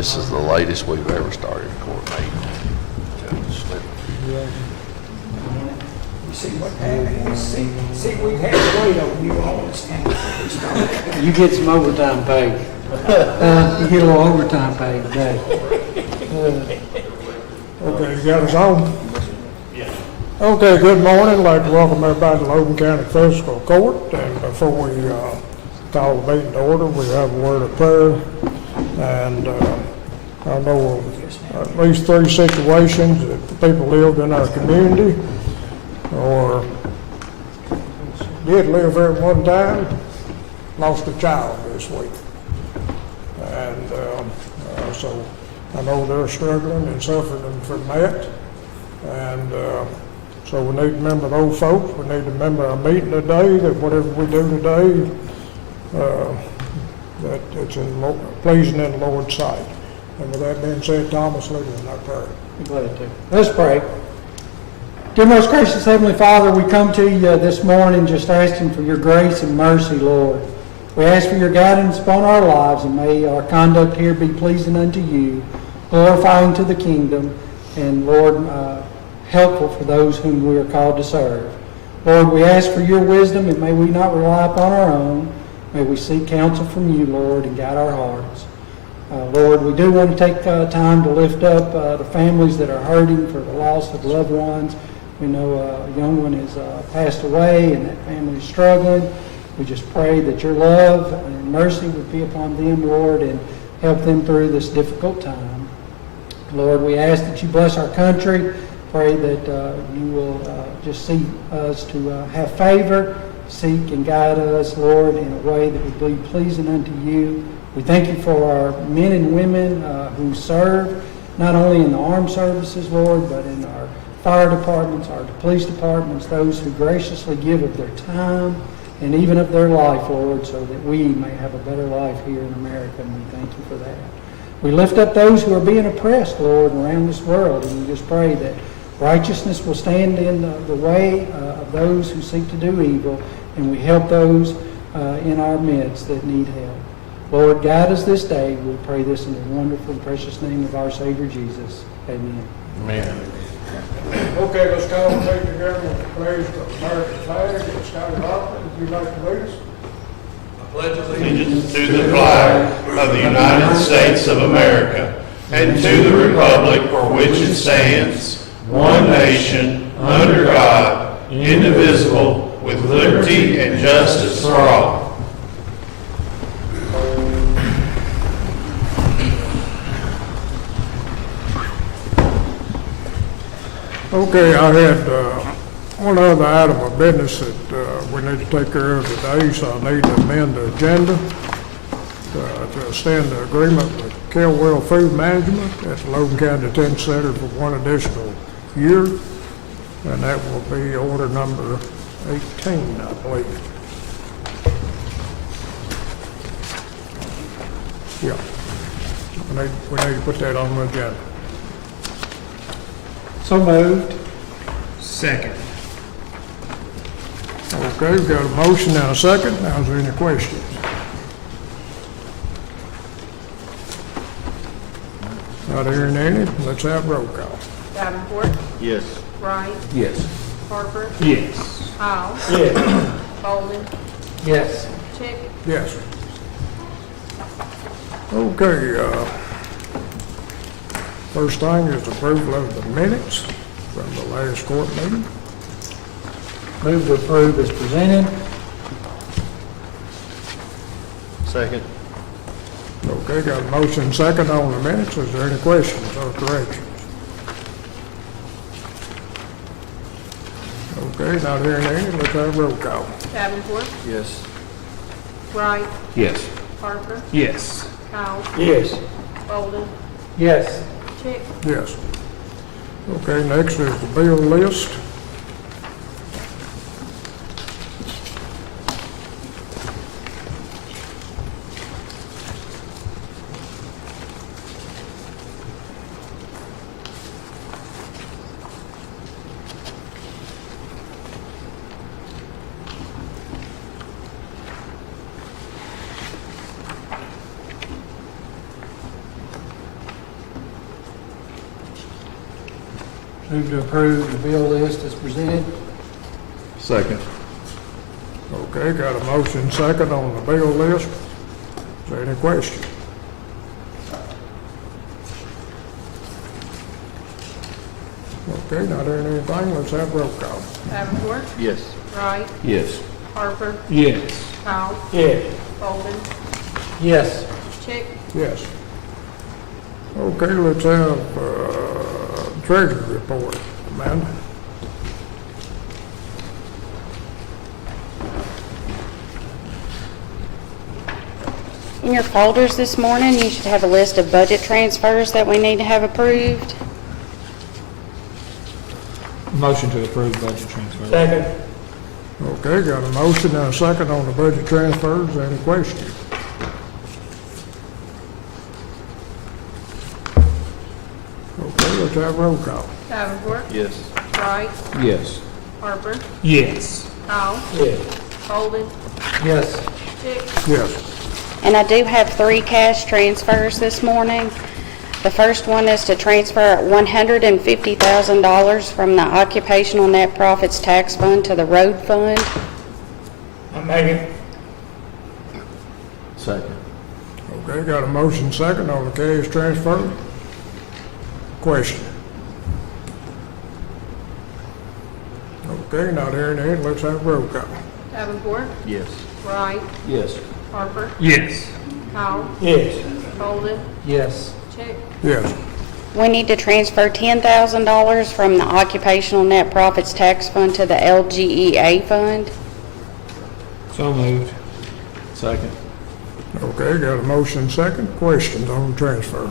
This is the latest we've ever started a court meeting. You see what happened? See, we had to wait on you all this time before we started. You get some overtime pay. You get a little overtime pay today. Okay, you got us on? Yeah. Okay, good morning. I'd like to welcome everybody to Logan County Fiscal Court. And before we call the meeting to order, we have a word of prayer. And I know of at least 3 situations that people lived in our community or did live here at one time, lost a child this week. And so I know they're struggling and suffering from that. And so we need to remember those folks. We need to remember our meeting today, that whatever we do today, that it's pleasing in the Lord's sight. And with that being said, Thomas, lead us in our prayer. I'm glad to. Let's pray. Dear most gracious Heavenly Father, we come to you this morning just asking for your grace and mercy, Lord. We ask for your guidance upon our lives, and may our conduct here be pleasing unto you, glorifying to the kingdom, and Lord, helpful for those whom we are called to serve. Lord, we ask for your wisdom, and may we not rely upon our own. May we seek counsel from you, Lord, and guide our hearts. Lord, we do want to take time to lift up the families that are hurting for the loss of loved ones. We know a young one has passed away, and that family is struggling. We just pray that your love and mercy would be upon them, Lord, and help them through this difficult time. Lord, we ask that you bless our country. Pray that you will just see us to have favor, seek and guide us, Lord, in a way that would be pleasing unto you. We thank you for our men and women who serve, not only in the armed services, Lord, but in our fire departments, our police departments, those who graciously give of their time and even of their life, Lord, so that we may have a better life here in America, and we thank you for that. We lift up those who are being oppressed, Lord, around this world, and we just pray that righteousness will stand in the way of those who seek to do evil, and we help those in our midst that need help. Lord, guide us this day. We pray this in the wonderful and precious name of our Savior Jesus. Amen. Amen. Okay, let's call the meeting together with the pledge of the American flag. And Scotty Rockland, if you'd like to lead us. Pledge allegiance to the flag of the United States of America and to the republic for which it stands, one nation, under God, indivisible, with liberty and justice for all. Okay, I had one other item of business that we need to take care of today, so I need to amend the agenda to extend the agreement with Kelwell Food Management at the Logan County Detention Center for 1 additional year, and that will be order number 18, I believe. Yeah, we need to put that on the agenda. So moved. Second. Okay, we've got a motion and a second. Now, is there any questions? Not hearing any. Let's have roll call. Davenport, Yes. Wright, Yes. Harper, Yes. Howell, Yes. Bolden, Yes. Chick, Yes. Okay, first thing is approval of the minutes from the last court meeting. Move to approve as presented. Second. Okay, got a motion and second on the minutes. Is there any questions or corrections? Okay, not hearing any. Let's have roll call. Davenport, Yes. Wright, Yes. Harper, Yes. Howell, Yes. Bolden, Yes. Chick, Yes. Okay, next is the bill list. Move to approve the bill list as presented. Second. Okay, got a motion second on the bill list. Is there any question? Okay, not hearing anything, let's have roll call. Davenport, Yes. Wright, Yes. Harper, Yes. Powell, Yes. Bolden, Yes. Chick, Yes. Okay, let's have treasury report, Amanda. In your folders this morning, you should have a list of budget transfers that we need to have approved. Motion to approve budget transfer. Second. Okay, got a motion and a second on the budget transfers. Any questions? Okay, let's have roll call. Davenport, Yes. Wright, Yes. Harper, Yes. Powell, Yes. Bolden, Yes. Chick, Yes. And I do have 3 cash transfers this morning. The first one is to transfer $150,000 from the Occupational Net Profits Tax Fund to the Road Fund. I make it. Second. Okay, got a motion second on the cash transfer. Question. Okay, not hearing any, let's have roll call. Davenport, Yes. Wright, Yes. Harper, Yes. Powell, Yes. Bolden, Yes. Chick, Yes. We need to transfer $10,000 from the Occupational Net Profits Tax Fund to the LGEA Fund. So moved. Second. Okay, got a motion second. Questions on the transfer?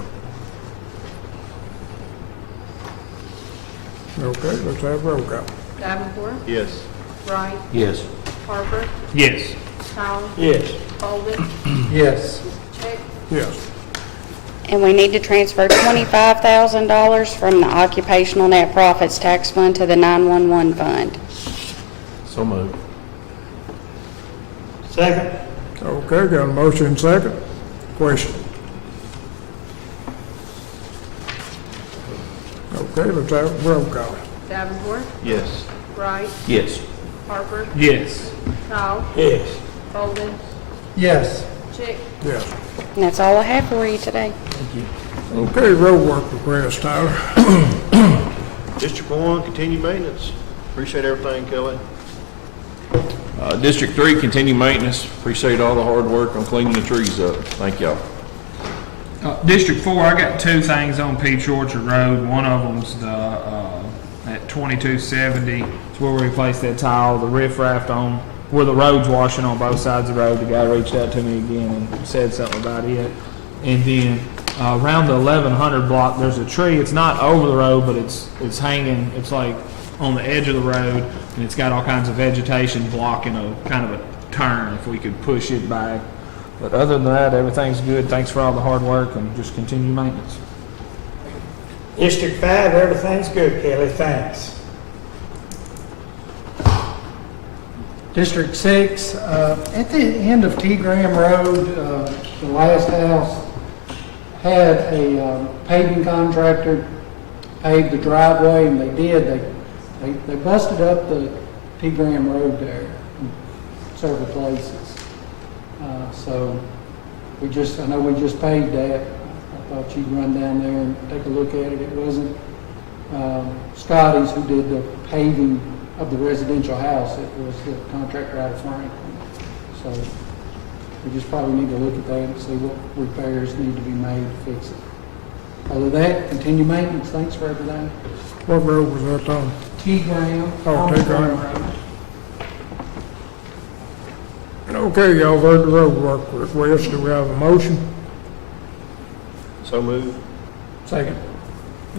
Okay, let's have roll call. Davenport, Yes. Wright, Yes. Harper, Yes. Powell, Yes. Bolden, Yes. Chick, Yes. And we need to transfer $25,000 from the Occupational Net Profits Tax Fund to the 911 Fund. So moved. Second. Okay, got a motion second. Question. Okay, let's have roll call. Davenport, Yes. Wright, Yes. Harper, Yes. Powell, Yes. Bolden, Yes. Chick, Yes. And that's all I have for you today. Okay, road work request, Tyler. District 1, continued maintenance. Appreciate everything, Kelly. District 3, continued maintenance. Appreciate all the hard work on cleaning the trees up. Thank y'all. District 4, I got 2 things on Peach Orchard Road. One of them's at 2270. It's where we replaced that tile, the riffraff on where the road's washing on both sides of the road. The guy reached out to me again and said something about it. And then around the 1100 block, there's a tree. It's not over the road, but it's hanging. It's like on the edge of the road, and it's got all kinds of vegetation blocking a kind of a turn. If we could push it back. But other than that, everything's good. Thanks for all the hard work and just continue maintenance. District 5, everything's good, Kelly, thanks. District 6, at the end of T. Graham Road, the last house had a paving contractor pave the driveway, and they did. They busted up the T. Graham Road there in several places. So I know we just paid that. I thought you'd run down there and take a look at it. It wasn't Scotty's who did the paving of the residential house. It was the contractor out of Franklin. So we just probably need to look at that and see what repairs need to be made to fix it. Other than that, continue maintenance. Thanks for everything. What road was that on? T. Graham. Oh, T. Graham. Road. Okay, y'all heard the road work request. Do we have a motion? So moved. Second.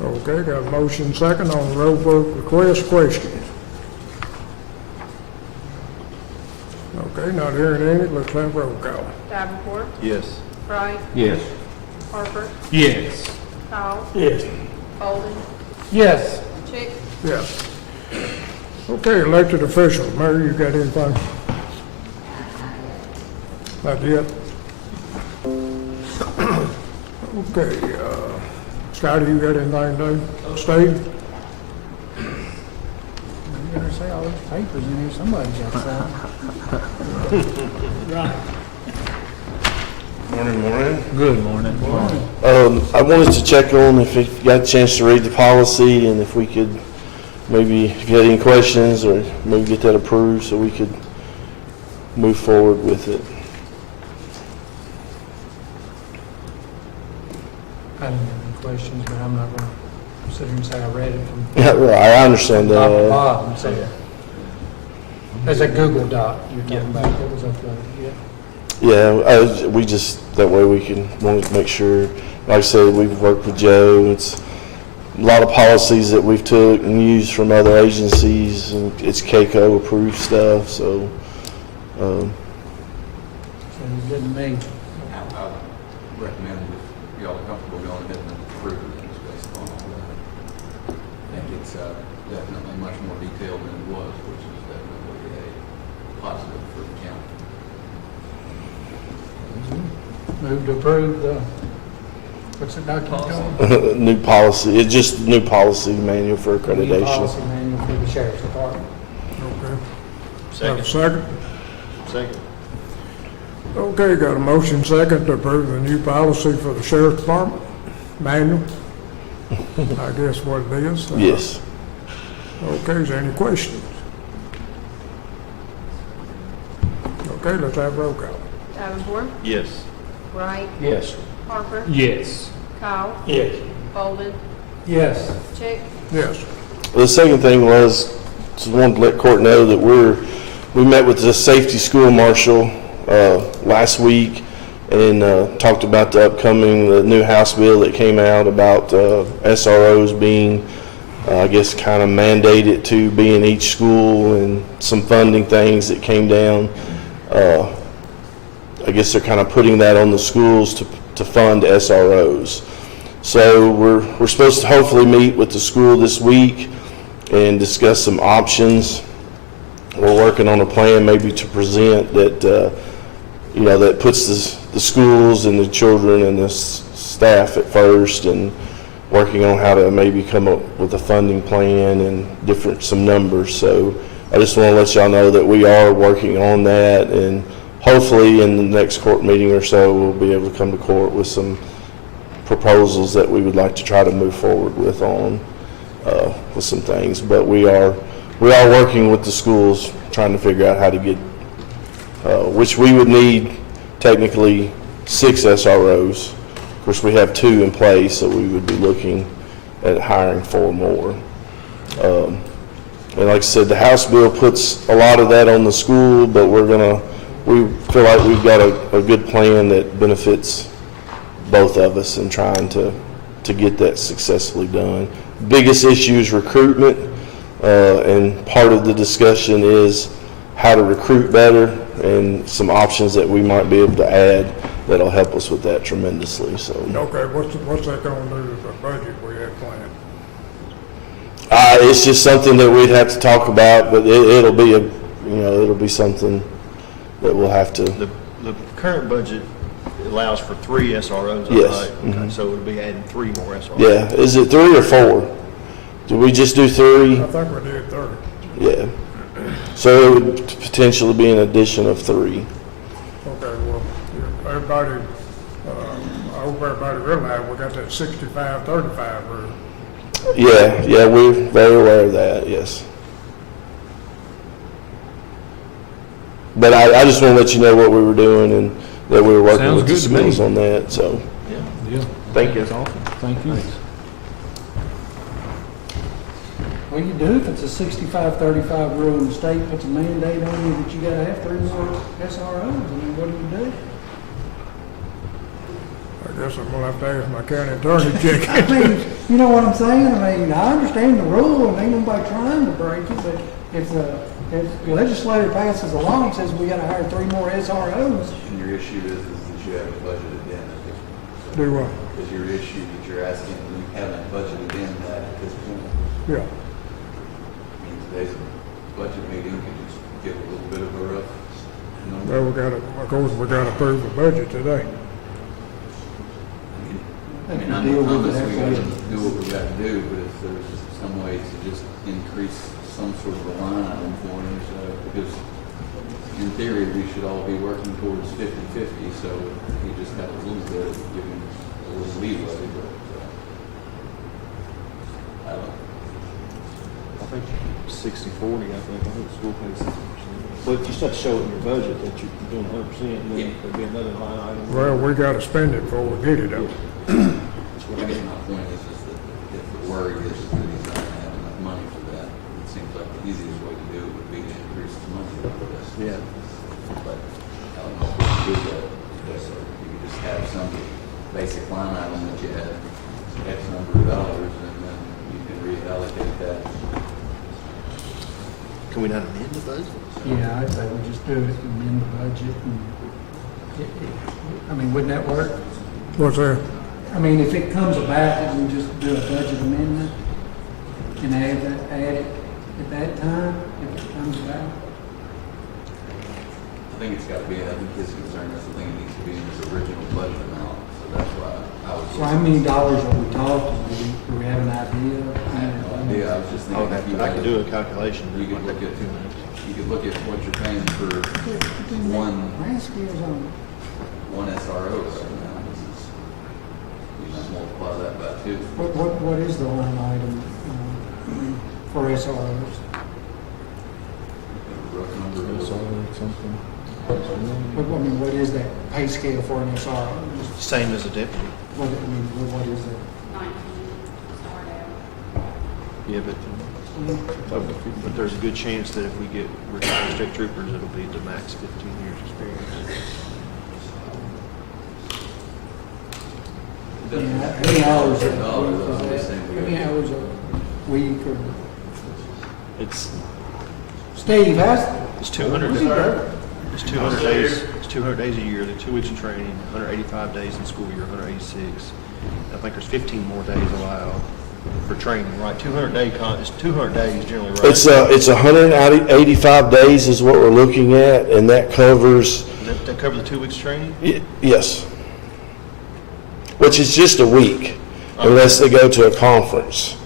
Okay, got a motion second on the road work request. Questions? Okay, not hearing any, let's have roll call. Davenport, Yes. Wright, Yes. Harper, Yes. Powell, Yes. Bolden, Yes. Chick, Yes. Okay, elected officials. Mary, you got anything? Not yet? Okay, Scotty, you got anything to do? Steve? papers in here, somebody's got something. Right. Morning. Good morning. I wanted to check on if you got a chance to read the policy and if we could, maybe if you had any questions or maybe get that approved so we could move forward with it. I didn't have any questions, but I'm not gonna sit here and say I read it from Yeah, right, I understand top to that. bottom, so. There's a Google Doc you're talking about, that was uploaded, yeah. Yeah, we just, that way we can, want to make sure, like I said, we've worked with Joe, it's a lot of policies that we've took and used from other agencies, and it's KCO approved stuff, so, Sounds good to me. I would recommend if y'all are comfortable going ahead and approve it based upon all that. I think it's definitely much more detailed than it was, which is definitely a positive for the county. Move to approve the, what's the document called? new policy, it's just new policy manual for New accreditation. policy manual for the sheriff's department. Okay. Have a second? Second. Okay, got a motion second to approve the new policy for the sheriff's department manual. I guess what it is. Yes. Okay, is there any questions? Okay, let's have roll call. Davenport, Yes. Wright, Yes. Harper, Yes. Kyle, Yes. Bolden, Yes. Chick, Yes. The second thing was, just wanted to let court know that we met with the safety school marshal last week and talked about the new House bill that came out about SROs being, I guess, kind of mandated to be in each school and some funding things that came down. I guess they're kind of putting that on the schools to fund SROs. So we're supposed to hopefully meet with the school this week and discuss some options. We're working on a plan maybe to present that, that puts the schools and the children and the staff at first, and working on how to maybe come up with a funding plan and some numbers. So I just want to let y'all know that we are working on that, and hopefully in the next court meeting or so, we'll be able to come to court with some proposals that we would like to try to move forward with with some things. But we are working with the schools, trying to figure out how to get, which we would need technically 6 SROs. Of course, we have 2 in place, so we would be looking at hiring 4 more. And like I said, the House bill puts a lot of that on the school, but we feel like we've got a good plan that benefits both of us in trying to get that successfully done. Biggest issue is recruitment, and part of the discussion is how to recruit better and some options that we might be able to add that'll help us with that tremendously. So, Okay, what's that going to do to the budget we have planned? it's just something that we'd have to talk about, but it'll be something that we'll have to. The current budget allows for 3 SROs, Yes. right? Okay, so it'll be adding 3 more SROs. Yeah, is it 3 or 4? Did we just do 3? I think we did 30. Yeah. So it would potentially be an addition of 3. Okay, well, everybody, I hope everybody realizes we got that 65-35 rule. Yeah, we're very aware of that, yes. But I just want to let you know what we were doing and that we were working Sounds with the good to me. schools on that, so. Yeah. Thank you. That's awesome. Thank you. What do you do if it's a 65-35 rule and the state puts a mandate on you that you gotta have 3 more SROs? I mean, what do you do? I guess I'm gonna have to ask my county attorney, Jake. I mean, you know what I'm saying? I mean, I understand the rule and ain't nobody trying to break it, but if the legislature passes a law and says we gotta hire 3 more SROs, And your issue is that you haven't budgeted in at this point. Do what? Because your issue that you're asking, you haven't budgeted in that at this point. Yeah. In today's budget meeting, could you just give a little bit of a rough number? Well, of course, we gotta approve the budget today. I mean, deal with honestly, it we after gotta do what we gotta do, but if there's some way to just increase some sort of a line item for him, so, because in theory, we should all be working towards 50-50, so he just had a little bit of giving a little leeway, but, I don't know. I think 60/40, I think the school pays 60%. But you just have to show it in your budget that you're doing 100%, and then there'll be another line item. Well, we gotta spend it before we get it up. I guess my point is that if the worry is that he's not gonna have enough money for that, it seems like the easiest way to do it would be to increase his money a little bit. Yeah. But I don't know if we can do that. So you could just have some basic line item that you have X number of dollars, and then you can reallocate that. Can we not amend the budget? Yeah, I'd say we just do it and amend the budget and, I mean, wouldn't that work? What's that? I mean, if it comes about that we just do a budget amendment and add it at that time, if it comes about. I think it's gotta be, I think his concern is the thing that needs to be in his original budget amount, so that's why I was. So how many dollars are we talking? Do we have an idea? I have no idea, I was just thinking. if you I could had- do a calculation. You could look at, what you're paying for one Last year's on. SRO right now. This is, you know, multiply that by 2. What is the line item for SROs? Rough number is Something. What is that pay scale for an SRO? Same as a deputy. What is that? Yeah, but there's a good chance that if we get retired state troopers, it'll be the max 15 years experience. Yeah, how many hours a week $100, is I'm that? saying we How many gotta- hours a week or? It's Steve, how's? It's 200 days. It's 200 days. It's 200 days a year. There's 2 weeks of training, 185 days in school year, 186. I think there's 15 more days allowed for training. Right, 200 it's 200 days generally. Right. It's 185 days is what we're looking at, and that covers, Does that cover the 2 weeks training? yes, which is just a week, unless they go to a conference.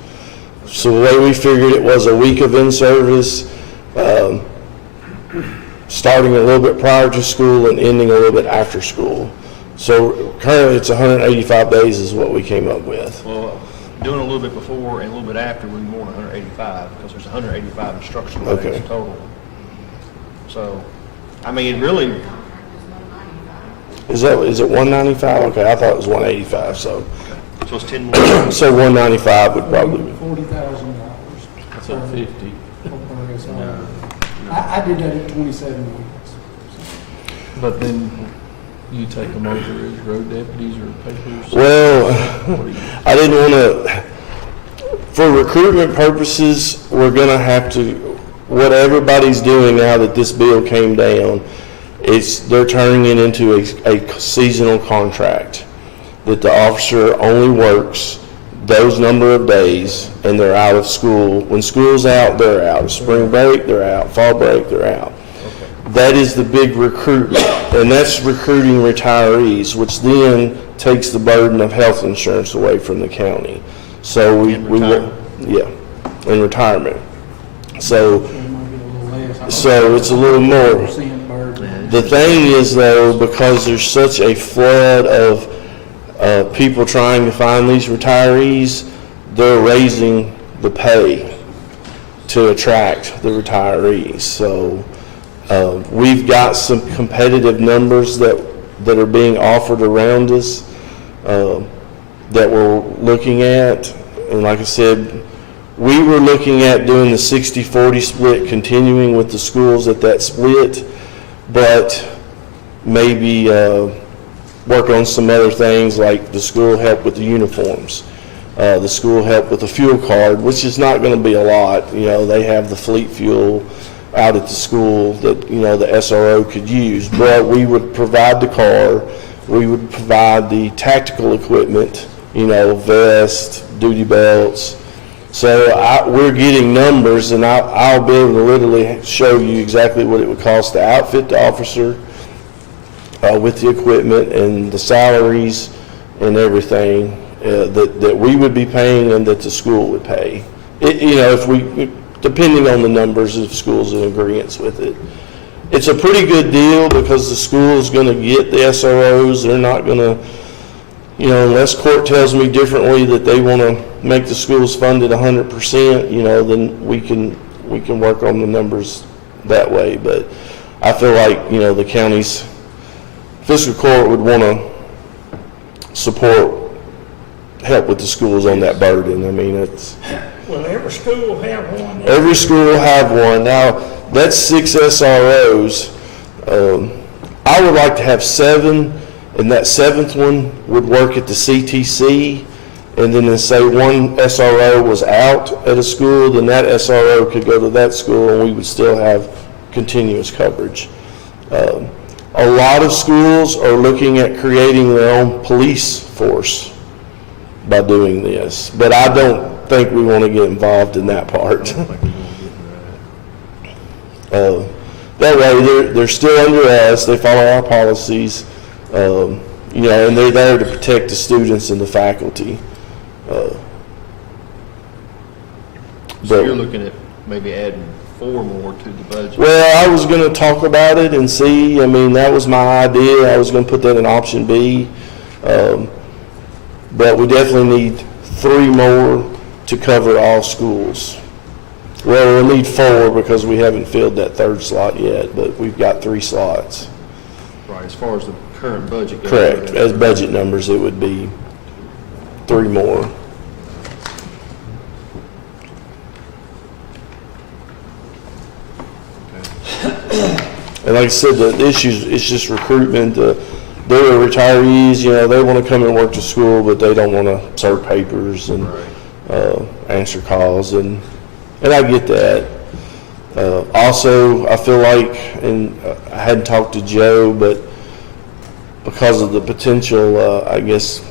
So the way we figured it was a week of in-service, starting a little bit prior to school and ending a little bit after school. So currently, it's 185 days is what we came up with. Well, doing a little bit before and a little bit after would be more than 185 because there's 185 instructional days Okay. total. So, I mean, really, Is it 195? Okay, I thought it was 185, so it's 10 more. so 195 would probably be. $40,000. That's at 50. I did that at 27 weeks. But then you take them over as road deputies or papers? Well, I didn't want to, for recruitment purposes, we're going to have to, what everybody's doing now that this bill came down, they're turning it into a seasonal contract, that the officer only works those number of days and they're out of school. When school's out, they're out. Spring break, they're out. Fall break, they're out. That is the big recruitment, and that's recruiting retirees, which then takes the burden of health insurance away from the county. So we yeah, in retirement. So it's a little more. The thing is, though, because there's such a flood of people trying to find these retirees, they're raising the pay to attract the retirees. So we've got some competitive numbers that are being offered around us that we're looking at. And like I said, we were looking at doing the 60-40 split, continuing with the schools at that split, but maybe work on some other things like the school help with the uniforms, the school help with the fuel card, which is not going to be a lot. You know, they have the fleet fuel out at the school that, the SRO could use, but we would provide the car, we would provide the tactical equipment, vest, duty belts. So we're getting numbers, and I'll be able to literally show you exactly what it would cost to outfit the officer with the equipment and the salaries and everything that we would be paying and that the school would pay. If we depending on the numbers, if schools in agreement with it. It's a pretty good deal because the school is going to get the SROs. They're not going to, you know, unless court tells me differently that they want to make the schools funded 100%, you know, then we can work on the numbers that way. But I feel like, you know, the county's fiscal court would want to help with the schools on that burden. I mean, it's. Will every school have one? Every school will have one. Now, that's 6 SROs. I would like to have 7, and that 7th one would work at the CTC. And then say one SRO was out at a school, then that SRO could go to that school, and we would still have continuous coverage. A lot of schools are looking at creating their own police force by doing this, but I don't think we want to get involved in that part. That way, they're still under us. They follow our policies, you know, and they're there to protect the students and the faculty. So you're looking at maybe adding 4 more to the budget? Well, I was going to talk about it and see. I mean, that was my idea. I was going to put that in option B. But we definitely need 3 more to cover all schools. Well, we'll need 4 because we haven't filled that 3rd slot yet, but we've got 3 slots. Right, as far as the current budget goes. Correct. As budget numbers, it would be 3 more. And like I said, the issues, it's just recruitment. They're retirees, you know, they want to come and work to school, but they don't want to serve papers and answer calls, and I get that. Also, I feel like, and I hadn't talked to Joe, but because of the potential, I guess,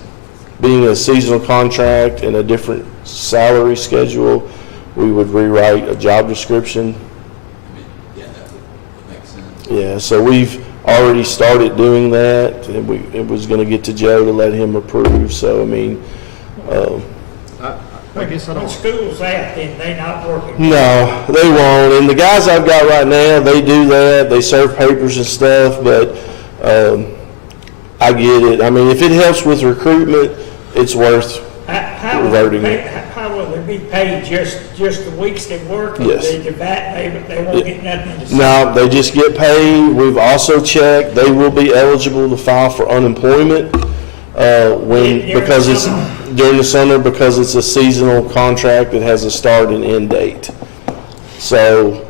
being a seasonal contract and a different salary schedule, we would rewrite a job description. Yeah, that would make sense. Yeah, so we've already started doing that, and it was going to get to Joe to let him approve. So I mean, I guess I When don't. school's out, then they not working. no, they won't. And the guys I've got right now, they do that. They serve papers and stuff, but I get it. I mean, if it helps with recruitment, it's worth How reverting it. how will they be paid, just the weeks they work? Or Yes. they won't get nothing to. No, they just get paid. We've also checked, they will be eligible to file for unemployment because it's during the summer, because it's a seasonal contract that has a start and end date. So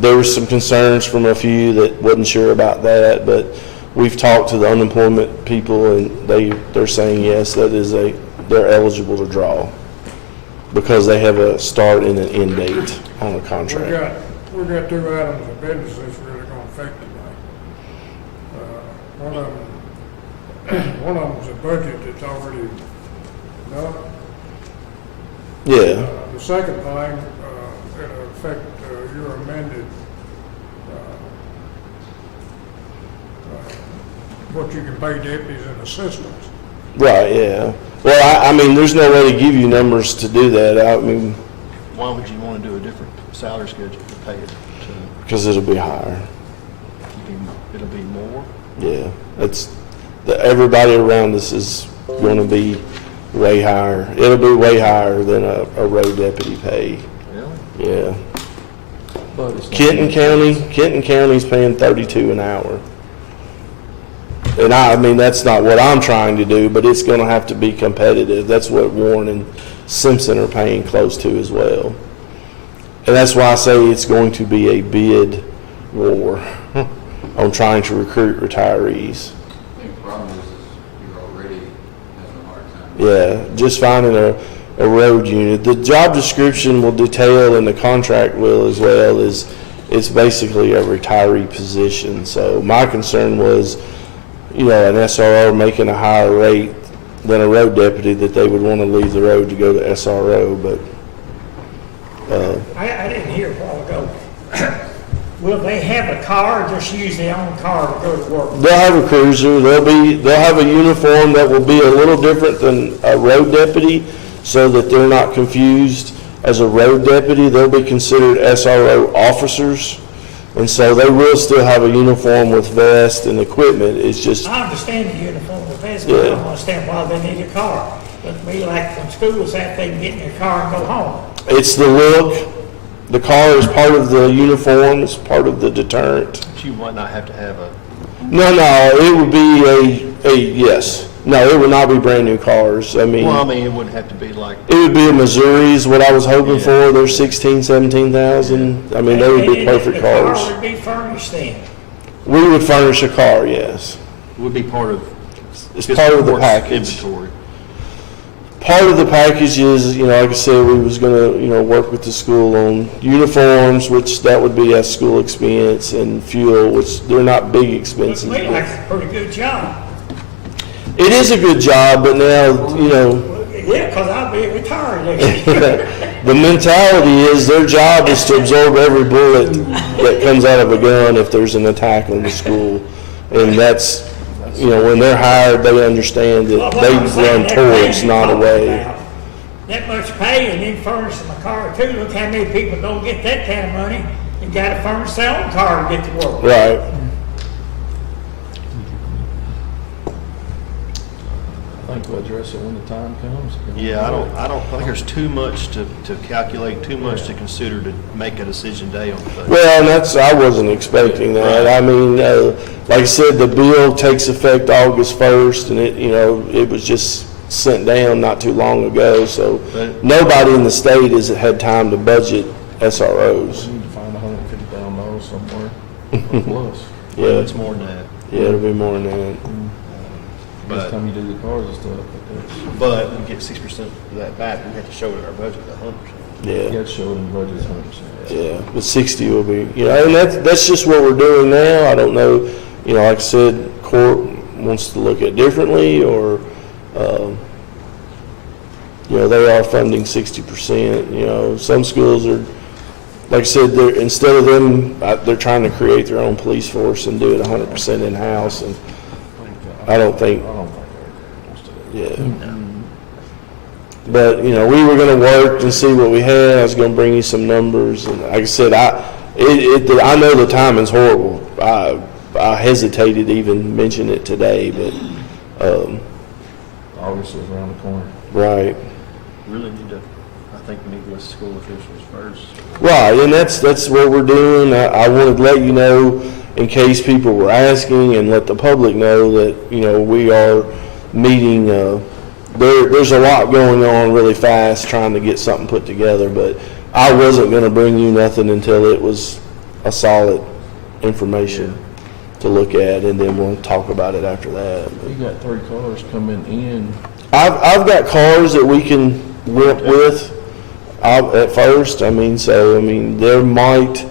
there were some concerns from a few that wasn't sure about that, but we've talked to the unemployment people, and they're saying yes, they're eligible to draw because they have a start and an end date on the contract. We got 2 items of business that's really gonna affect tonight. One of them's a budget that's already done. Yeah, The second thing, it'll affect your amended, what you can pay deputies and assistants. right, yeah. Well, I mean, there's no way to give you numbers to do that. I mean, Why would you want to do a different salary schedule to pay it to? because it'll be higher. It'll be more? Yeah, everybody around us is going to be way higher. It'll be way higher than a road deputy pay. Really? Yeah. But it's not- Kenton County's paying 32 an hour. And I mean, that's not what I'm trying to do, but it's going to have to be competitive. That's what Warren and Simpson are paying close to as well. And that's why I say it's going to be a bid war on trying to recruit retirees. I think the problem is you're already having a hard time. Yeah, just finding a road unit. The job description will detail, and the contract will as well, is it's basically a retiree position. So my concern was, you know, an SRO making a higher rate than a road deputy, that they would want to leave the road to go to SRO, but I didn't hear a while ago. Will they have a car, or just use their own car to go to work? they'll have a cruiser. They'll have a uniform that will be a little different than a road deputy, so that they're not confused. as a road deputy, they'll be considered SRO officers. And so they will still have a uniform with vest and equipment. It's just, I understand the uniform with vest, but I don't Yeah. understand why they need a car. But me, like when school's out, they can get in their car and go home. it's the look. The car is part of the uniform, it's part of the deterrent. But you might not have to have a, No, it would be yes. No, it would not be brand new cars. I mean, well, I mean, it wouldn't have to be like, it would be a Missouri is what I was hoping Yeah. for. They're 16, 17,000. I mean, they would be And perfect The cars. car would be furnished then. We would furnish a car, yes. would be part of. It's part of the Fiscal Court's package. Inventory. Part of the package is, like I said, we was gonna, work with the school on uniforms, which that would be at school expense, and fuel, which they're not big Looks expenses. to me like it's a pretty good job. It is a good job, but now, Yeah, because I'll be retired next year. the mentality is their job is to absorb every bullet that comes out of a gun if there's an attack on the school. And that's, when they're hired, they understand that they run towards, not away. That much pay and then furnishing a car too. Look how many people don't get that kind of money and got to furnish their own car to get to work. Right. I think we'll address it when the time comes. Yeah, I don't think there's too much to calculate, too much to consider to make a decision day on the budget. Well, and I wasn't expecting that. I mean, like I said, the bill takes effect August 1st, and it was just sent down not too long ago, so But- nobody in the state has had time to budget SROs. We need to find $150,000 somewhere, or plus. Yeah, It's more than that. yeah, it'll be more than that. By the But, time you do the cars and stuff, but but we get 6% of that back, we have to show it in our budget, 100%. you Yeah, got to show it in the budget 100%. yeah, but 60 will be, and that's just what we're doing now. I don't know, like I said, court wants to look at differently, or, they are funding 60%. Some schools are, like I said, instead of them, they're trying to create their own police force and do it 100% in-house, and I don't think, I don't think everybody wants to do that. yeah. But, we were gonna work and see what we had. I was gonna bring you some numbers, and like I said, I know the timing's horrible. I hesitated to even mention it today, but, August is around the corner. right. Really need to, I think we need to list school officials first. Right, and that's what we're doing. I wanted to let you know, in case people were asking, and let the public know that, we are meeting, there's a lot going on really fast, trying to get something put together, but I wasn't gonna bring you nothing until it was a solid information to look at, and then we'll talk about it after that. You got 3 cars coming in. I've got cars that we can whip with at first. There might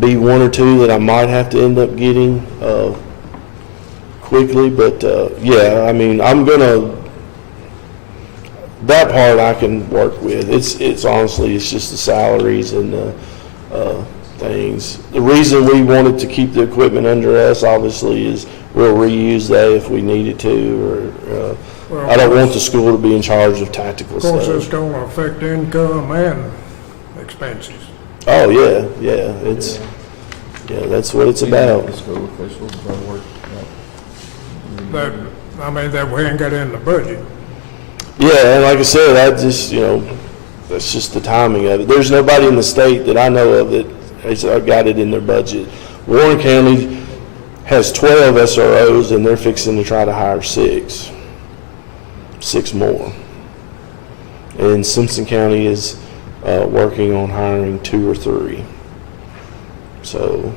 be 1 or 2 that I might have to end up getting quickly, but I'm gonna, that part I can work with. It's honestly, it's just the salaries and things. The reason we wanted to keep the equipment under us, obviously, is we'll reuse that if we needed to, or I don't want the school to be in charge of tactical Of course, it's stuff. gonna affect income and expenses. Oh, yeah, that's what it's about. The school officials are going to work out. That we ain't got in the budget. Yeah, and like I said, that's just the timing of it. There's nobody in the state that I know of that has got it in their budget. Warren County has 12 SROs, and they're fixing to try to hire 6 more. And Simpson County is working on hiring 2 or 3. So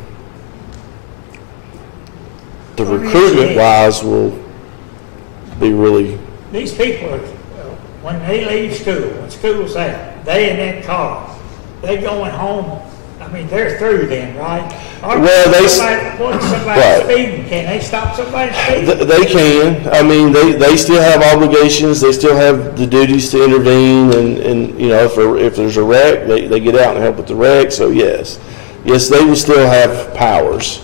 the recruitment wise will be really, These people, when they leave school, when school's out, they in that car, they going home. They're through then, right? Or Well, they- what if somebody Right. speeding? Can they stop somebody speeding? they can. They still have obligations. They still have the duties to intervene, and if there's a wreck, they get out and help with the wreck. So yes, they will still have powers.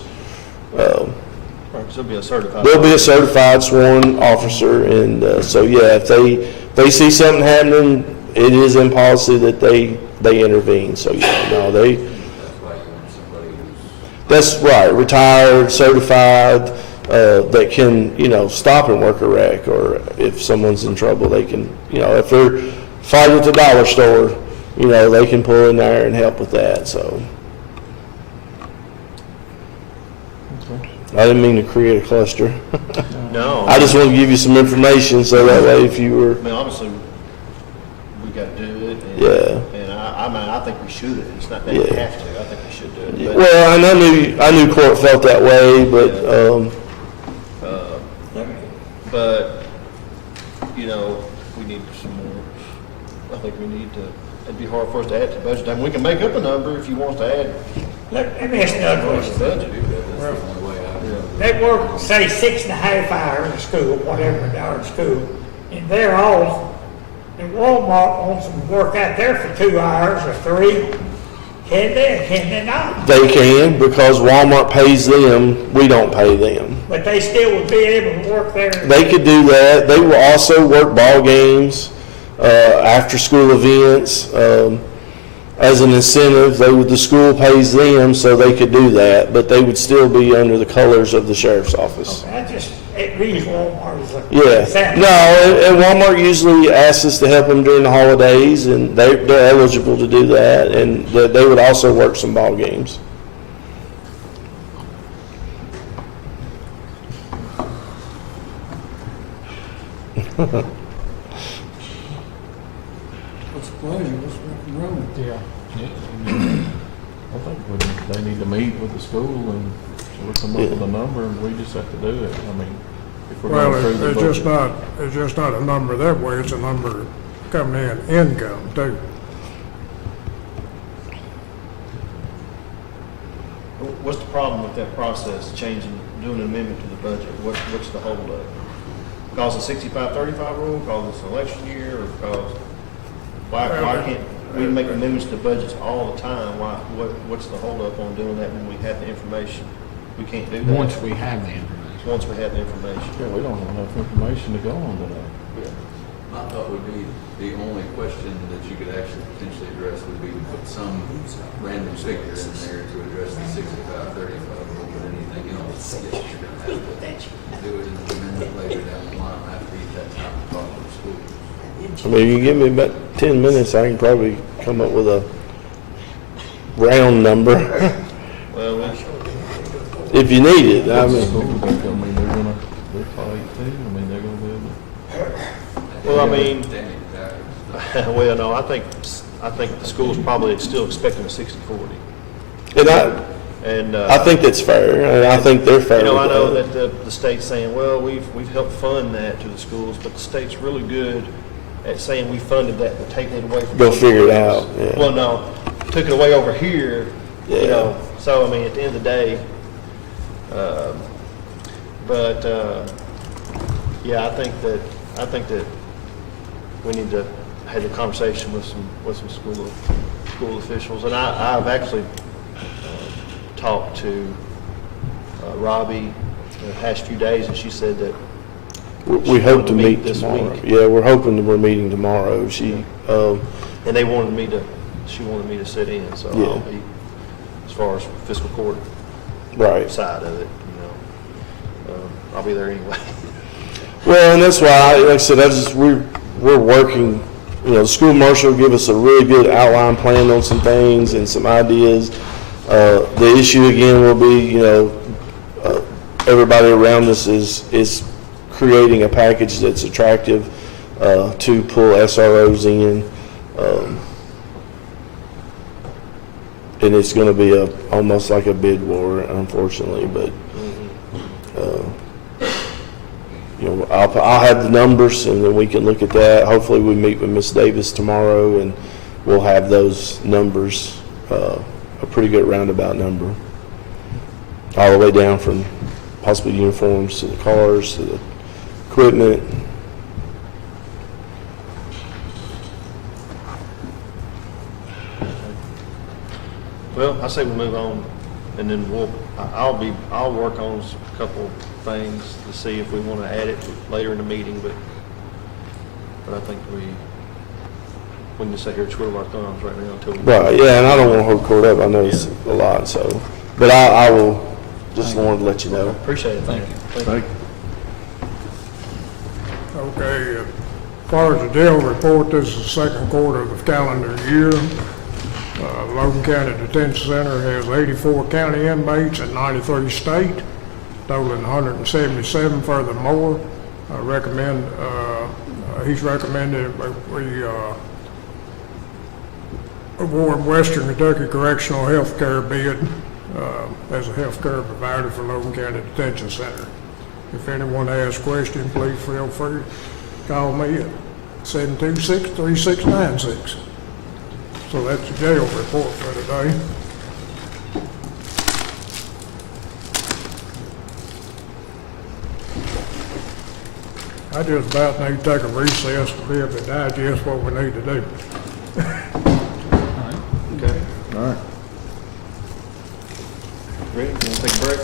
Right, 'cause they'll be a certified. They'll be a certified sworn officer, and if they see something happening it is in policy that they intervene, so, yeah, no, they, That's like when somebody who's that's right, retired, certified, that can, stop and work a wreck, or if someone's in trouble, they can, if they're fighting at the dollar store, they can pull in there and help with that, so. I didn't mean to create a cluster. No. I just want to give you some information, so that way if you were, I mean, obviously, we got to do it. And, Yeah. And I think we should. It's not that we Yeah. have to. I think we should do it. But, well, and I knew court felt that way, but, but, we need some more. I think we need to, it'd be hard for us to add to the budget. I mean, we can make up a number if you want to add Let me ask you another to the question. budget. that's the only way I know. They work, say, 6.5 hours in school, whatever they are in school, and they're off, and Walmart wants them to work out there for 2 hours or 3. Can they or can they not? they can, because Walmart pays them, we don't pay them. But they still would be able to work there. They could do that. They will also work ball games, after-school events, as an incentive. The school pays them, so they could do that, but they would still be under the colors of the sheriff's office. It reads Walmart as a Yeah, example. no, and Walmart usually asks us to help them during the holidays, and they're eligible to do that, and they would also work some ball games. What's the pleasure? Let's rock and roll. Yeah. I think they need to meet with the school and we'll come up with a number and we just have to do it. I mean, if we're Well, going through the budget. it's just not a number that way, it's a number coming in income too. What's the problem with that process, doing an amendment to the budget? What's the holdup? Cause a 65-35 rule, cause it's an election year, or cause, why can't we make amendments to budgets all the time? What's the holdup on doing that when we have the information? We can't do that. Once we have the information. Once we have the information. Yeah, we don't have enough information to go on today. My thought would be the only question that you could actually potentially address would be to put some random figure in there to address the 65-35 rule, but anything else, yes, you're gonna have to do it in the amendment later down the line after you've had time to talk to the school. I mean, you give me about 10 minutes, I can probably come up with a round number, Well, if you need it. I The mean, school, they're fight too. I mean, they're gonna be able to. well, I mean, Danny, that- well, no, I think the school's probably still expecting a 60-40. and And, I think that's fair, and I think they're fair with I know that. that the state's saying, well, we've helped fund that to the schools, but the state's really good at saying we funded that, but taking it away from. Go figure it else. out, yeah. Well, no, took it away over here, Yeah. so, I mean, at the end of the day, yeah, I think that we need to have a conversation with some school officials, and I've actually talked to Robbie the past few days, and she said that We hope to meet this tomorrow. week. Yeah, we're hoping that we're meeting tomorrow. She and she wanted me to sit in, so Yeah. I'll be, as far as fiscal court right. side of it, I'll be there anyway. Well, and that's why, like I said, we're working, the school marshal will give us a really good outline plan on some things and some ideas. The issue again will be, everybody around us is creating a package that's attractive to pull SROs in. And it's going to be almost like a bid war, unfortunately, but I'll have the numbers, and then we can look at that. Hopefully, we meet with Ms. Davis tomorrow, and we'll have those numbers, a pretty good roundabout number, all the way down from possible uniforms to the cars to the equipment. Well, I say we move on, and then I'll work on a couple things to see if we want to add it later in the meeting, but I think we can just sit here and twiddle our thumbs right now until we. Right, yeah, and I don't want to hold court up, I know it's a lot, so, but I will, just wanted to let you know. Appreciate it, thank you. Thank you. Okay, as far as the jail report, this is the second quarter of the calendar year. Logan County Detention Center has 84 county inmates and 93 state, totaling 177 furthermore. He's recommended we award Western Kentucky Correctional Health Care bid as a health care provider for Logan County Detention Center. If anyone has questions, please feel free to call me at 726-3696. So that's the jail report for today. I just about need to take a recess to be able to digest what we need to do. Okay. All right. Ready? You want to take a break?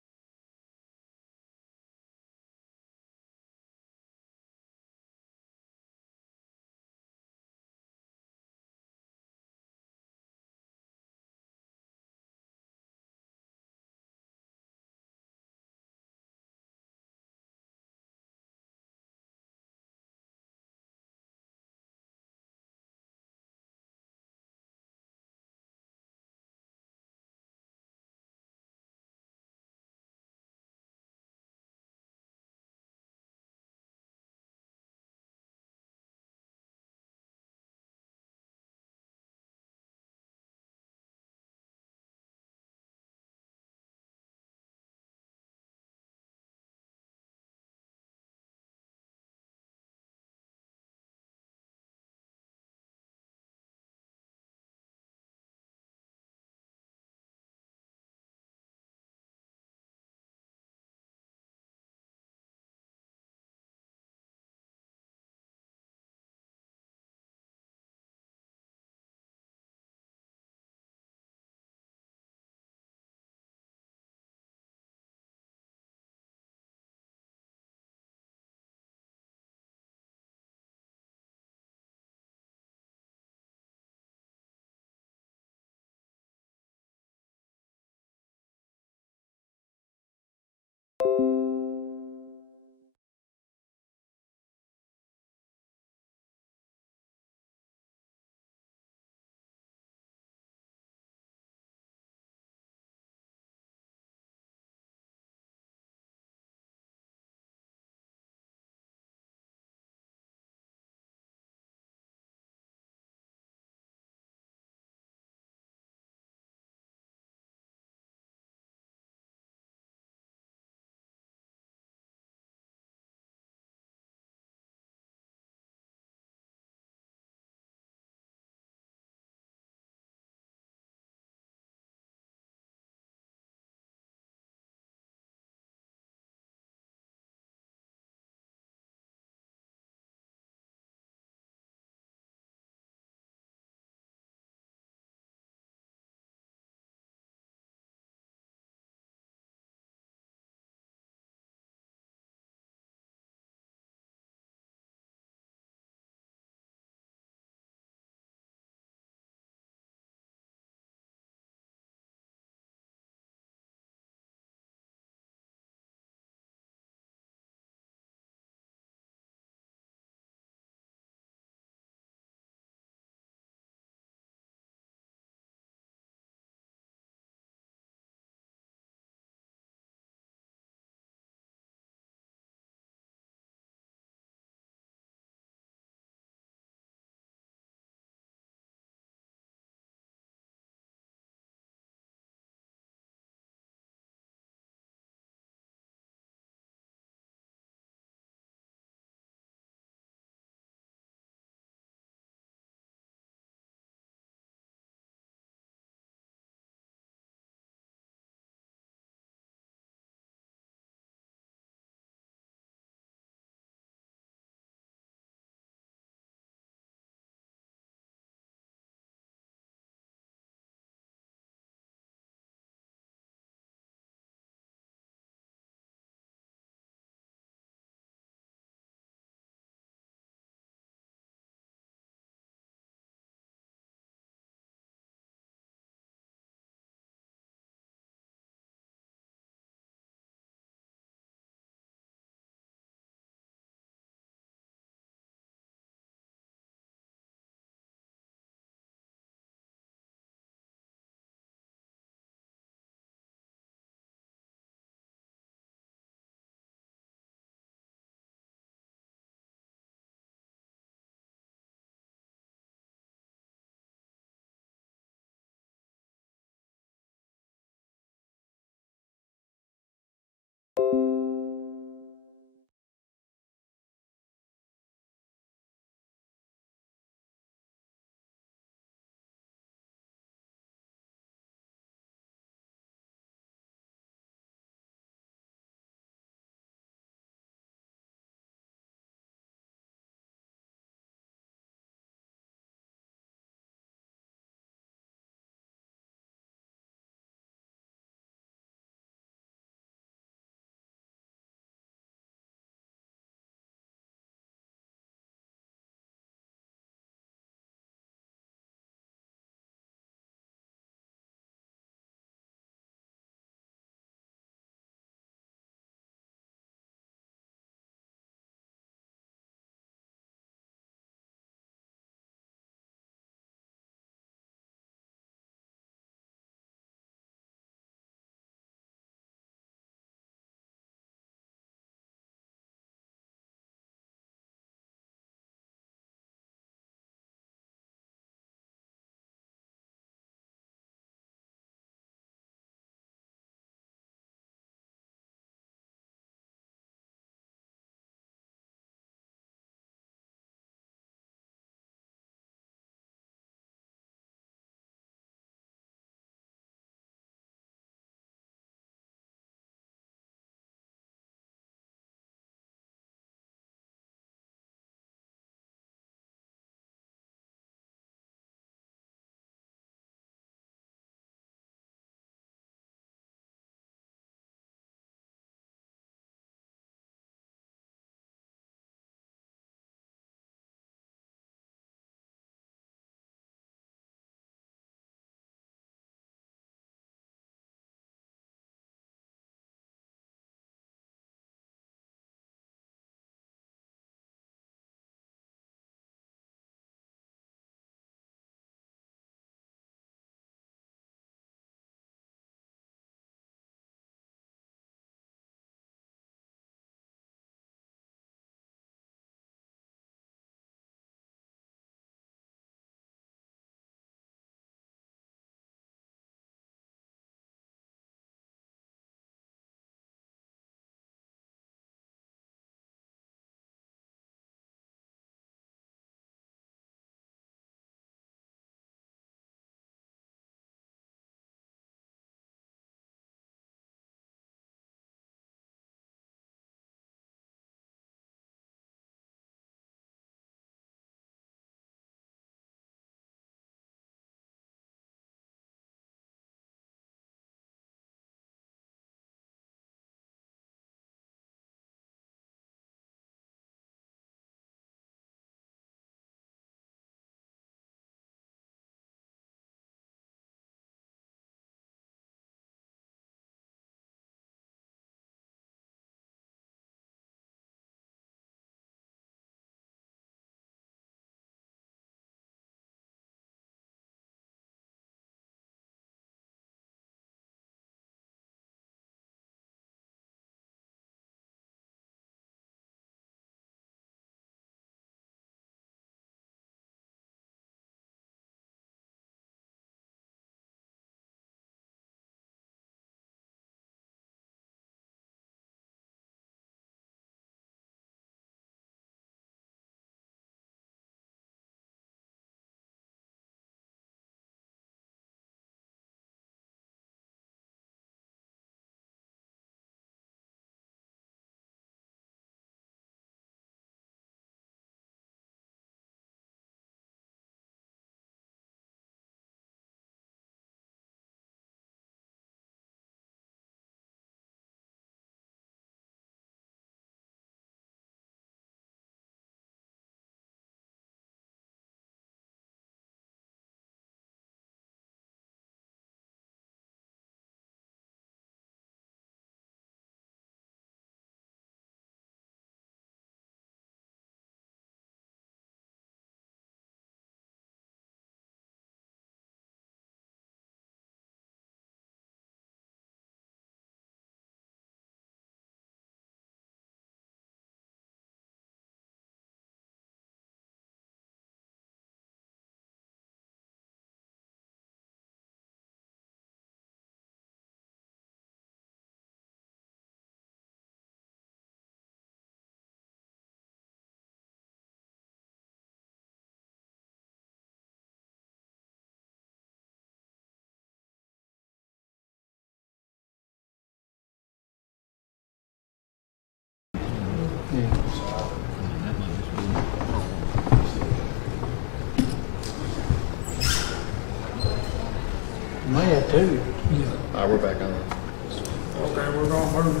Okay, we're gonna move.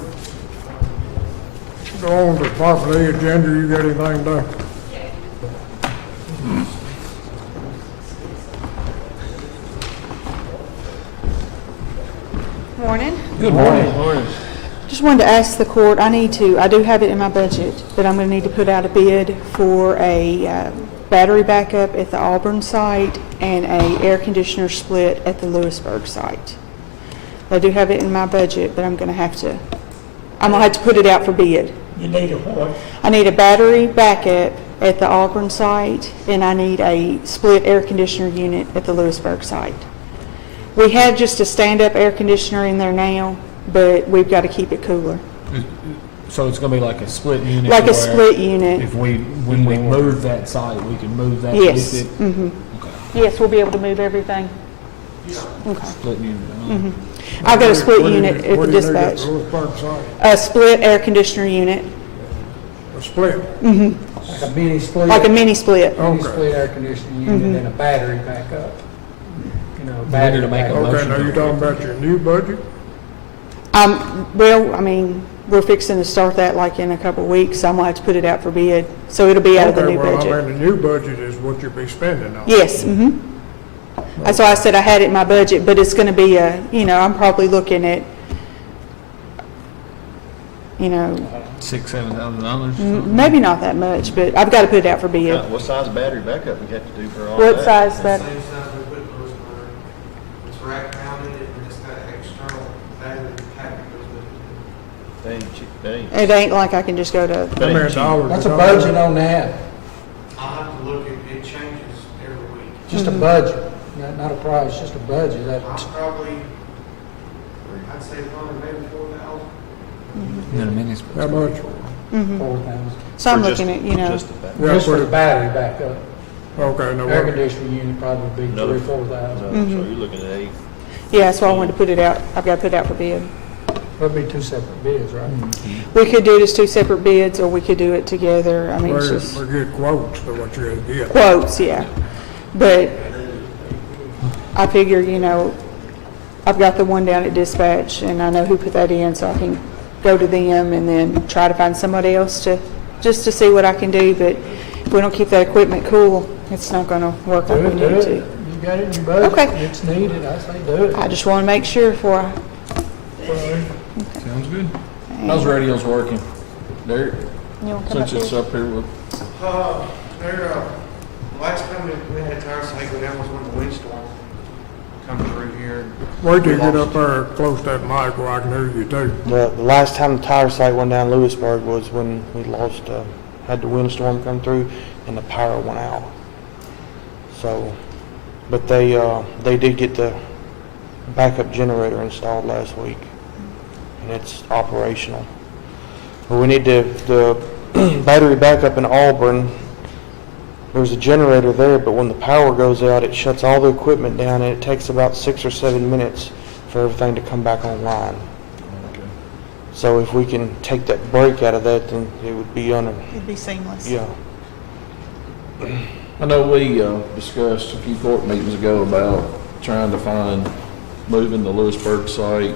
Go on to Department A agenda, you got anything there? Morning. Good morning. Just wanted to ask the court, I do have it in my budget, but I'm going to need to put out a bid for a battery backup at the Auburn site and a air conditioner split at the Lewisburg site. I do have it in my budget, but I'm going to have to put it out for bid. You need a what? I need a battery backup at the Auburn site, and I need a split air conditioner unit at the Lewisburg site. We have just a stand-up air conditioner in there now, but we've got to keep it cooler. So it's gonna be like a split unit? Like a where split unit. when we move that site, we can move that Yes. with it? Mm-hmm. Okay. Yes, we'll be able to move everything. Okay. Split unit. I've got a split What do you unit need- at the what do you need dispatch. at Lewisburg site? A split air conditioner unit, A split? Like a mini split. like a mini split. Mini Okay. split air conditioning unit and a battery backup. You know, We battery need to make a backup. Okay, motion now to you're talking about your new budget? Well, I mean, we're fixing to start that like in a couple of weeks, so I'm gonna have to put it out for bid. So it'll be out of the Okay, new well, budget. I mean, the new budget is what you'll be spending on. Yes, That's why I said I had it in my budget, but it's gonna be I'm probably looking at, $6,000-7,000? maybe not that much, but I've got to put it out for bid. What size battery backup we have to do for all What that? size that? Same size we put in Lewisburg. It's rack mounted and it's got external battery pack that goes with it. That ain't cheap, that ain't. It ain't like I can just go to, How many dollars? That's a budget on that, I'll have to look at, it changes every week. just a budget, not a price, just a budget. I'm That, probably, I'd say probably maybe 4,000. Then a mini split. How much? 4,000. so I'm For just- looking at, Just the battery. Yeah, Just for for the the- battery backup. Okay, now Air what? conditioning unit probably be Another- 3,000 or 4,000. So you're looking at 8. yeah, that's why I wanted to put it out. I've got to put it out for bid. That'd be two separate bids, right? We could do it as two separate bids, or we could do it together. I mean, it's just We get quotes for what you're gonna get. quotes, yeah. But I figure, I've got the one down at dispatch, and I know who put that in, so I can go to them and then try to find somebody else just to see what I can do. But if we don't keep that equipment cool, it's not going to work like we Do need it. to. You got it in your budget. Okay. It's needed, I say do it. I just want to make sure before I. Sounds good. How's radios working? Derek, You want to come up since it's here? up here with, The last time we had a tire site go down was when the windstorm come through here. Wait till you get up there close to that mic where I can hear you too. The last time the tire site went down Lewisburg was when we had the windstorm come through and the power went out. So, but they did get the backup generator installed last week and it's operational. But we need the battery backup in Auburn. There's a generator there, but when the power goes out, it shuts all the equipment down and it takes about 6 or 7 minutes for everything to come back online. So if we can take that break out of that, then it would be It'd be seamless. yeah. I know we discussed a few court meetings ago about trying to find, moving the Lewisburg site,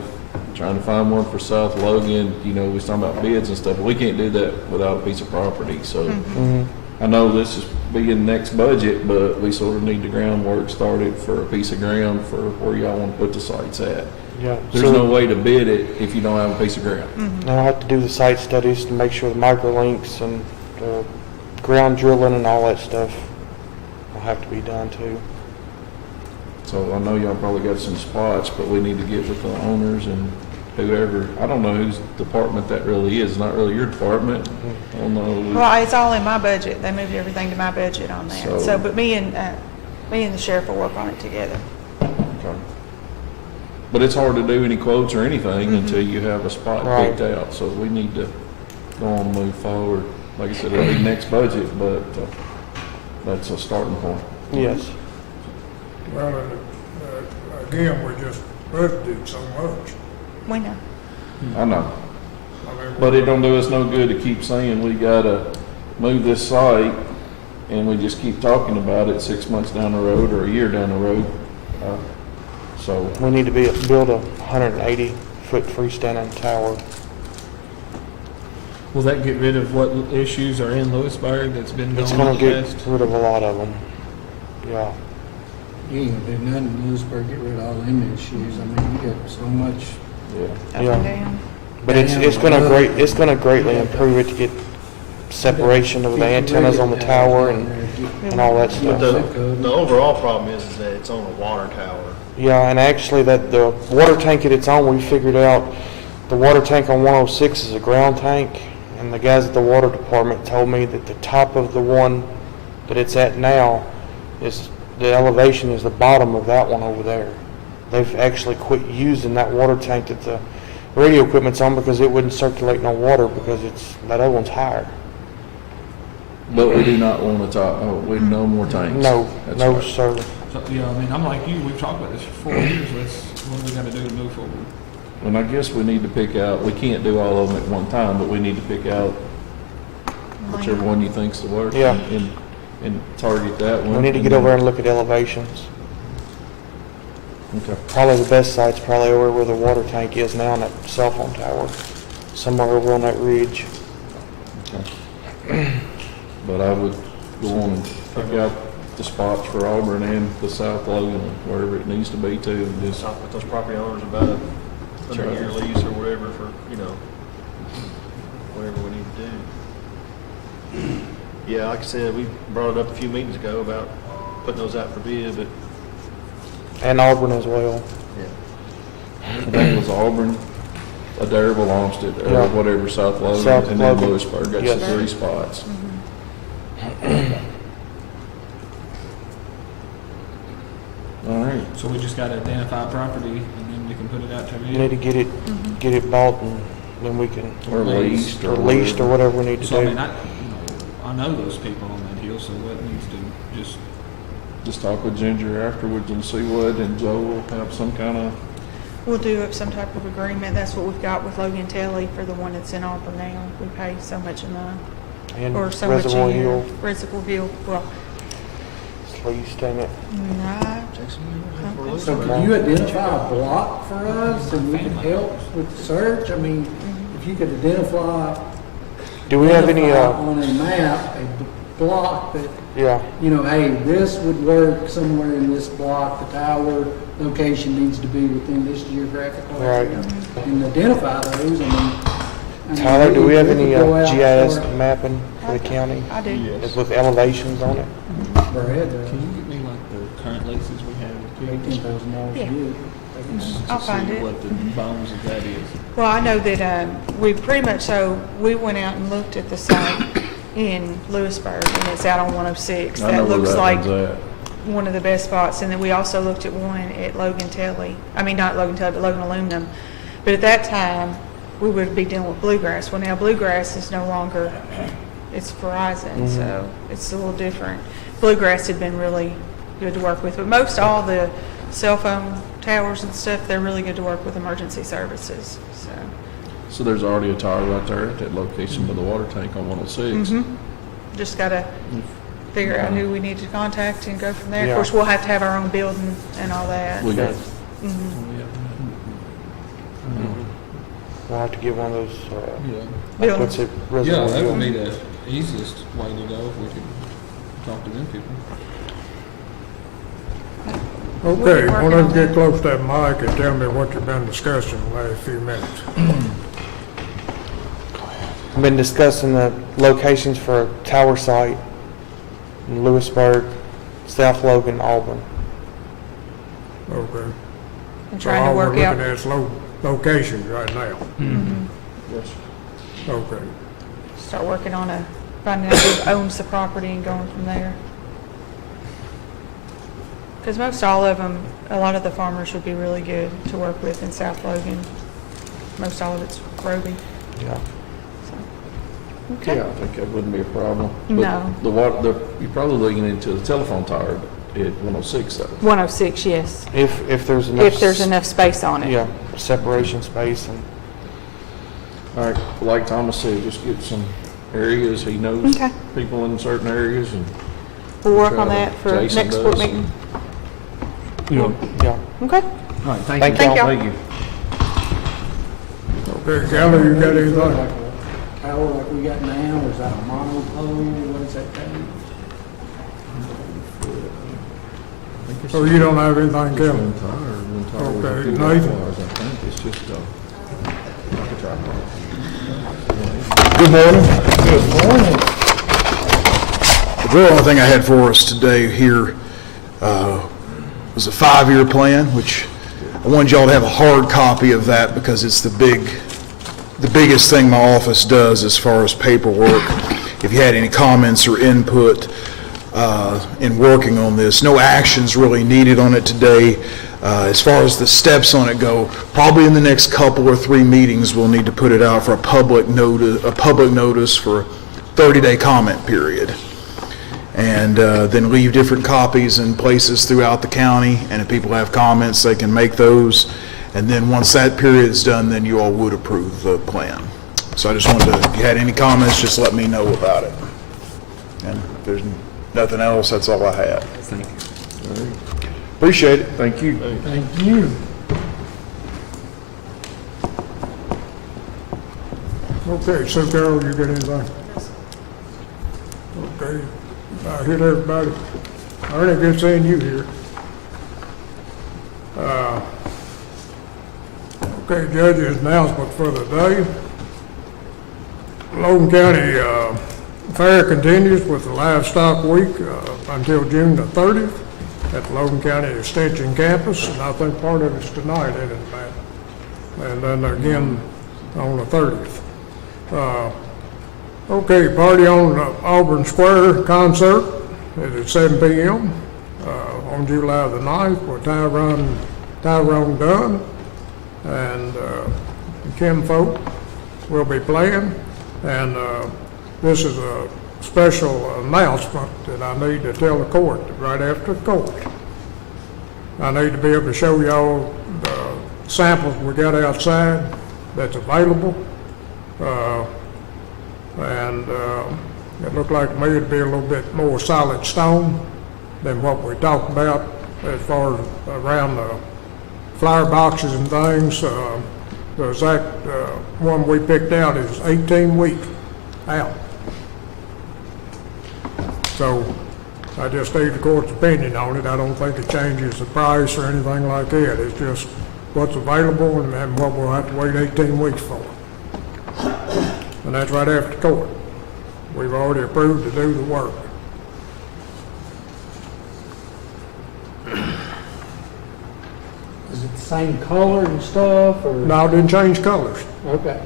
trying to find one for South Logan. We was talking about bids and stuff, but we can't do that without a piece of property. So I know this is being next budget, but we sort of need the groundwork started for a piece of ground for where y'all want to put the sites at. Yeah. There's no way to bid it if you don't have a piece of ground. And I'll have to do the site studies to make sure the microlinks and the ground drilling and all that stuff will have to be done too. So I know y'all probably got some spots, but we need to get with the owners and whoever. I don't know whose department that really is. It's not really your department. I don't know. Well, it's all in my budget. They moved everything to my budget on there. So- But me and the sheriff will work on it together. Okay. But it's hard to do any quotes or anything until you have a spot Right. picked out. So we need to go on and move forward. Like I said, it'll be next budget, but that's a starting point. Yes. Well, again, we just budgeted so much. We know. I know. I mean, But it don't do us no good to keep saying we gotta move this site and we just keep talking about it 6 months down the road or a year down the road. So, We need to build a 180 50-foot freestanding tower. Will that get rid of what issues are in Lewisburg that's been It's going on gonna the get past? rid of a lot of them. Yeah. You ain't gonna do nothing in Lewisburg, get rid of all them issues. I mean, you got so much. Yeah. Up Yeah. and down. But it's gonna greatly improve it to get separation of the antennas on the tower and all that But stuff. the overall problem is that it's on a water tower. Yeah, and actually that the water tank that it's on, we figured out the water tank on 106 is a ground tank, and the guys at the water department told me that the top of the one that it's at now is, the elevation is the bottom of that one over there. They've actually quit using that water tank that the radio equipment's on because it wouldn't circulate no water because that other one's higher. But we do not want to talk, no more tanks. No, That's no, right. sir. So, yeah, I mean, I'm like you, we've talked about this for 4 years, what do we gotta do to move forward? And I guess we need to pick out, we can't do all of them at one time, but we need to pick out whichever one you think's the worst. Yeah. And target that one. We need to get over there and look at elevations. Okay. Probably the best site's probably over where the water tank is now on that cell phone tower, somewhere over on that ridge. Okay. But I would go on and pick out the spots for Auburn and the South Logan, wherever it needs to be too, and just, Talk with those property owners about a 100-year lease or whatever for, whatever we need to do. Yeah, like I said, we brought it up a few meetings ago about putting those out for bid, but And Auburn as well. I think it was Auburn, Adderable, Olmsted, or Yeah. whatever, South Logan, South and then Logan. Lewisburg. That's Yes. the 3 spots. All right. So we just gotta identify property and then we can put it out to We need to get it bought and then we can, Or leased. or leased or whatever we need to So I mean, do. I know those people on that hill, so what needs to Just talk with Ginger afterwards and see what, and Joe will have some kind of, We'll do up some type of agreement. That's what we've got with Logan Telly for the one that's in Auburn now. We pay so much a month, And or so much Reservoir a year. Hill, Reservoir Hill, well, it's leased, ain't it? no. So could you identify a block for us and we can help with the search? I mean, if you could identify. Do we have any, On a map, a block that, yeah, hey, this would work somewhere in this block, the tower location needs to be within this geographical area. Right. And identify those, I mean, Tyler, do we have any could go out GIS for- mapping for the county? I do. With elevations on it? Brad, Can you get me like the current leases we have with kids? $18,000 a Yeah. year. I'll To find see it. what the bones of that is. Well, I know that we pretty much, so we went out and looked at the site in Lewisburg, and it's out on 106. I know That where looks that like one's at. one of the best spots. And then we also looked at one at Logan Telly. I mean, not Logan Telly, but Logan Aluminum. But at that time, we would be dealing with Bluegrass. Well, now Bluegrass is no longer, it's Verizon, so it's a little different. Bluegrass had been really good to work with, but most all the cell phone towers and stuff, they're really good to work with emergency services, so. So there's already a tower right there at that location by the water tank on 106. Just gotta figure out who we need to contact and go from there. Of Yeah. course, we'll have to have our own building and all that. We got, We'll have to get one of those, Yeah. what's it, Yeah, Reservoir that would Hill? be the easiest way to go if we could talk to them people. Okay, working why on don't you that. get close to that mic and tell me what you've been discussing the last few minutes? I've been discussing the locations for a tower site in Lewisburg, South Logan, Auburn. Okay. And So trying to all work we're out. looking at is locations right now. yes. Okay. Start working on finding out who owns the property and going from there. Because most all of them, a lot of the farmers would be really good to work with in South Logan. Most all of it's Roby. Yeah. Okay. Yeah, I think that wouldn't be a problem. But No. The water, you're probably looking into the telephone tower at 106 though. 106, yes. If there's enough. If there's enough space on it. Yeah, separation space and, All right, like Thomas said, just get some areas, he knows Okay. people in certain areas, and We'll work on that for Jason next board does. meeting. yeah. Okay. All right, Thank Thank y'all. y'all. thank you. Okay, Kelly, you got Like anything? a tower like we got now, or is that a monopole? What is that thing? So you don't have anything, Just Kelly? one tire, one tire with Okay, two Nathan. wires, I think, it's just, like a tripod. Good morning. Good morning. The real only thing I had for us today here was a 5-year plan, which I wanted y'all to have a hard copy of that because it's the biggest thing my office does as far as paperwork. If you had any comments or input in working on this, no actions really needed on it today. As far as the steps on it go, probably in the next couple or 3 meetings, we'll need to put it out for a public notice for a 30-day comment period. And then leave different copies in places throughout the county, and if people have comments, they can make those. And then once that period is done, then you all would approve the plan. So I just wanted to, if you had any comments, just let me know about it. And if there's nothing else, that's all I had. Thank you. All right. Appreciate it. Thank you. Thank you. Okay, so Carol, you got anything? Okay, I hit everybody. Ernie, good seeing you here. Okay, judge's announcement for the day. Logan County Fair continues with the Livestock Week until June the 30th at the Logan County Extension Campus, and I think part of it's tonight, isn't it, Matt? And then again on the 30th. Okay, party on Auburn Square concert is at 7 p.m. On July the 9th with Tyrone Dunn and Kim Folk will be playing. And this is a special announcement that I need to tell the court right after the court. I need to be able to show y'all the samples we got outside that's available. And it looked like to me it'd be a little bit more solid stone than what we talked about as far as around the flower boxes and things. The exact one we picked out is 18 weeks out. So I just need the court's opinion on it. I don't think it changes the price or anything like that. It's just what's available and what we'll have to wait 18 weeks for. And that's right after court. We've already approved to do the work. Is it the same color and stuff, or? No, it didn't change colors. Okay.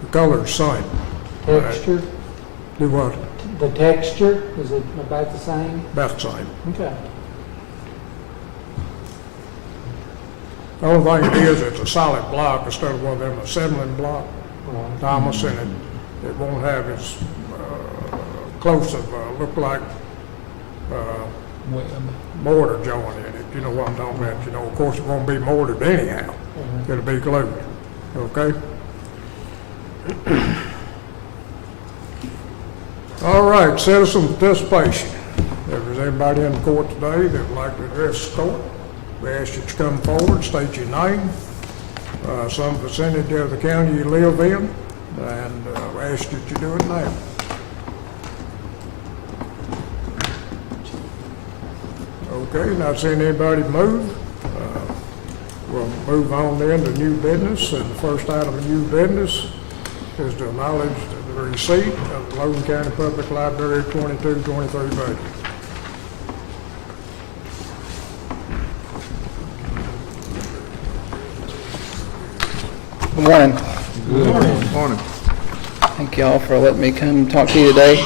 The color's same. Texture? Do what? The texture, is it about the same? About the same. Okay. The only thing it is, it's a solid block instead of one of them assembling block. Right. Thomas, and it won't have as close of look like mortar joint in it. You know what I'm talking about. You know, of course, it won't be mortared anyhow. It'll be glued. Okay? All right, citizen participation. If there's anybody in the court today that would like to address the court, we ask you to come forward, state your name, some vicinity of the county you live in, and we ask that you do it now. Okay, not seeing anybody move. We'll move on then to new business, and the first item of new business is to acknowledge the receipt of the Logan County Public Library 22-23 budget. Good morning. Good morning. Thank you all for letting me come talk to you today.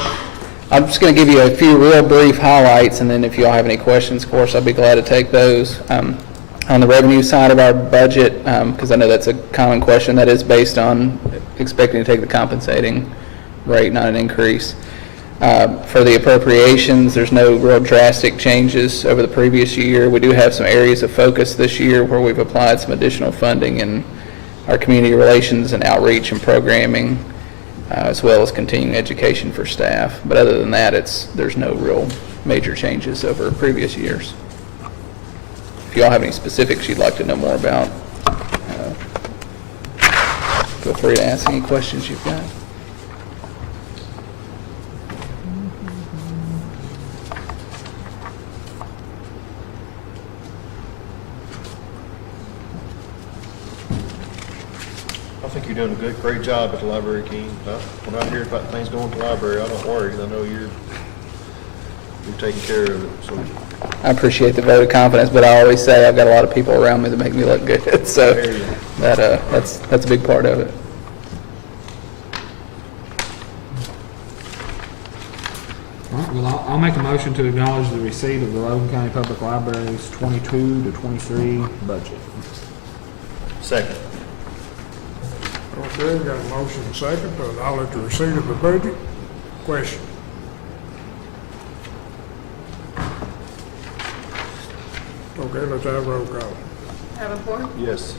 I'm just going to give you a few real brief highlights, and then if you all have any questions, of course, I'll be glad to take those. On the revenue side of our budget, because I know that's a common question, that is based on expecting to take the compensating rate, not an increase. For the appropriations, there's no real drastic changes over the previous year. We do have some areas of focus this year where we've applied some additional funding in our community relations and outreach and programming, as well as continuing education for staff. But other than that, there's no real major changes over previous years. If you all have any specifics you'd like to know more about, feel free to ask any questions you've got. I think you're doing a great job at the library, Keene. When I hear about things going to the library, I don't worry, 'cause I know you're taking care of it, so. I appreciate the vote of confidence, but I always say I've got a lot of people around me that make me look good, so that's a big part of it. All right, well, I'll make a motion to acknowledge the receipt of the Logan County Public Library's 22 to 23 budget. Second. Okay, got a motion and second to acknowledge the receipt of the budget. Question? Okay, let's have roll call. Davenport, Yes.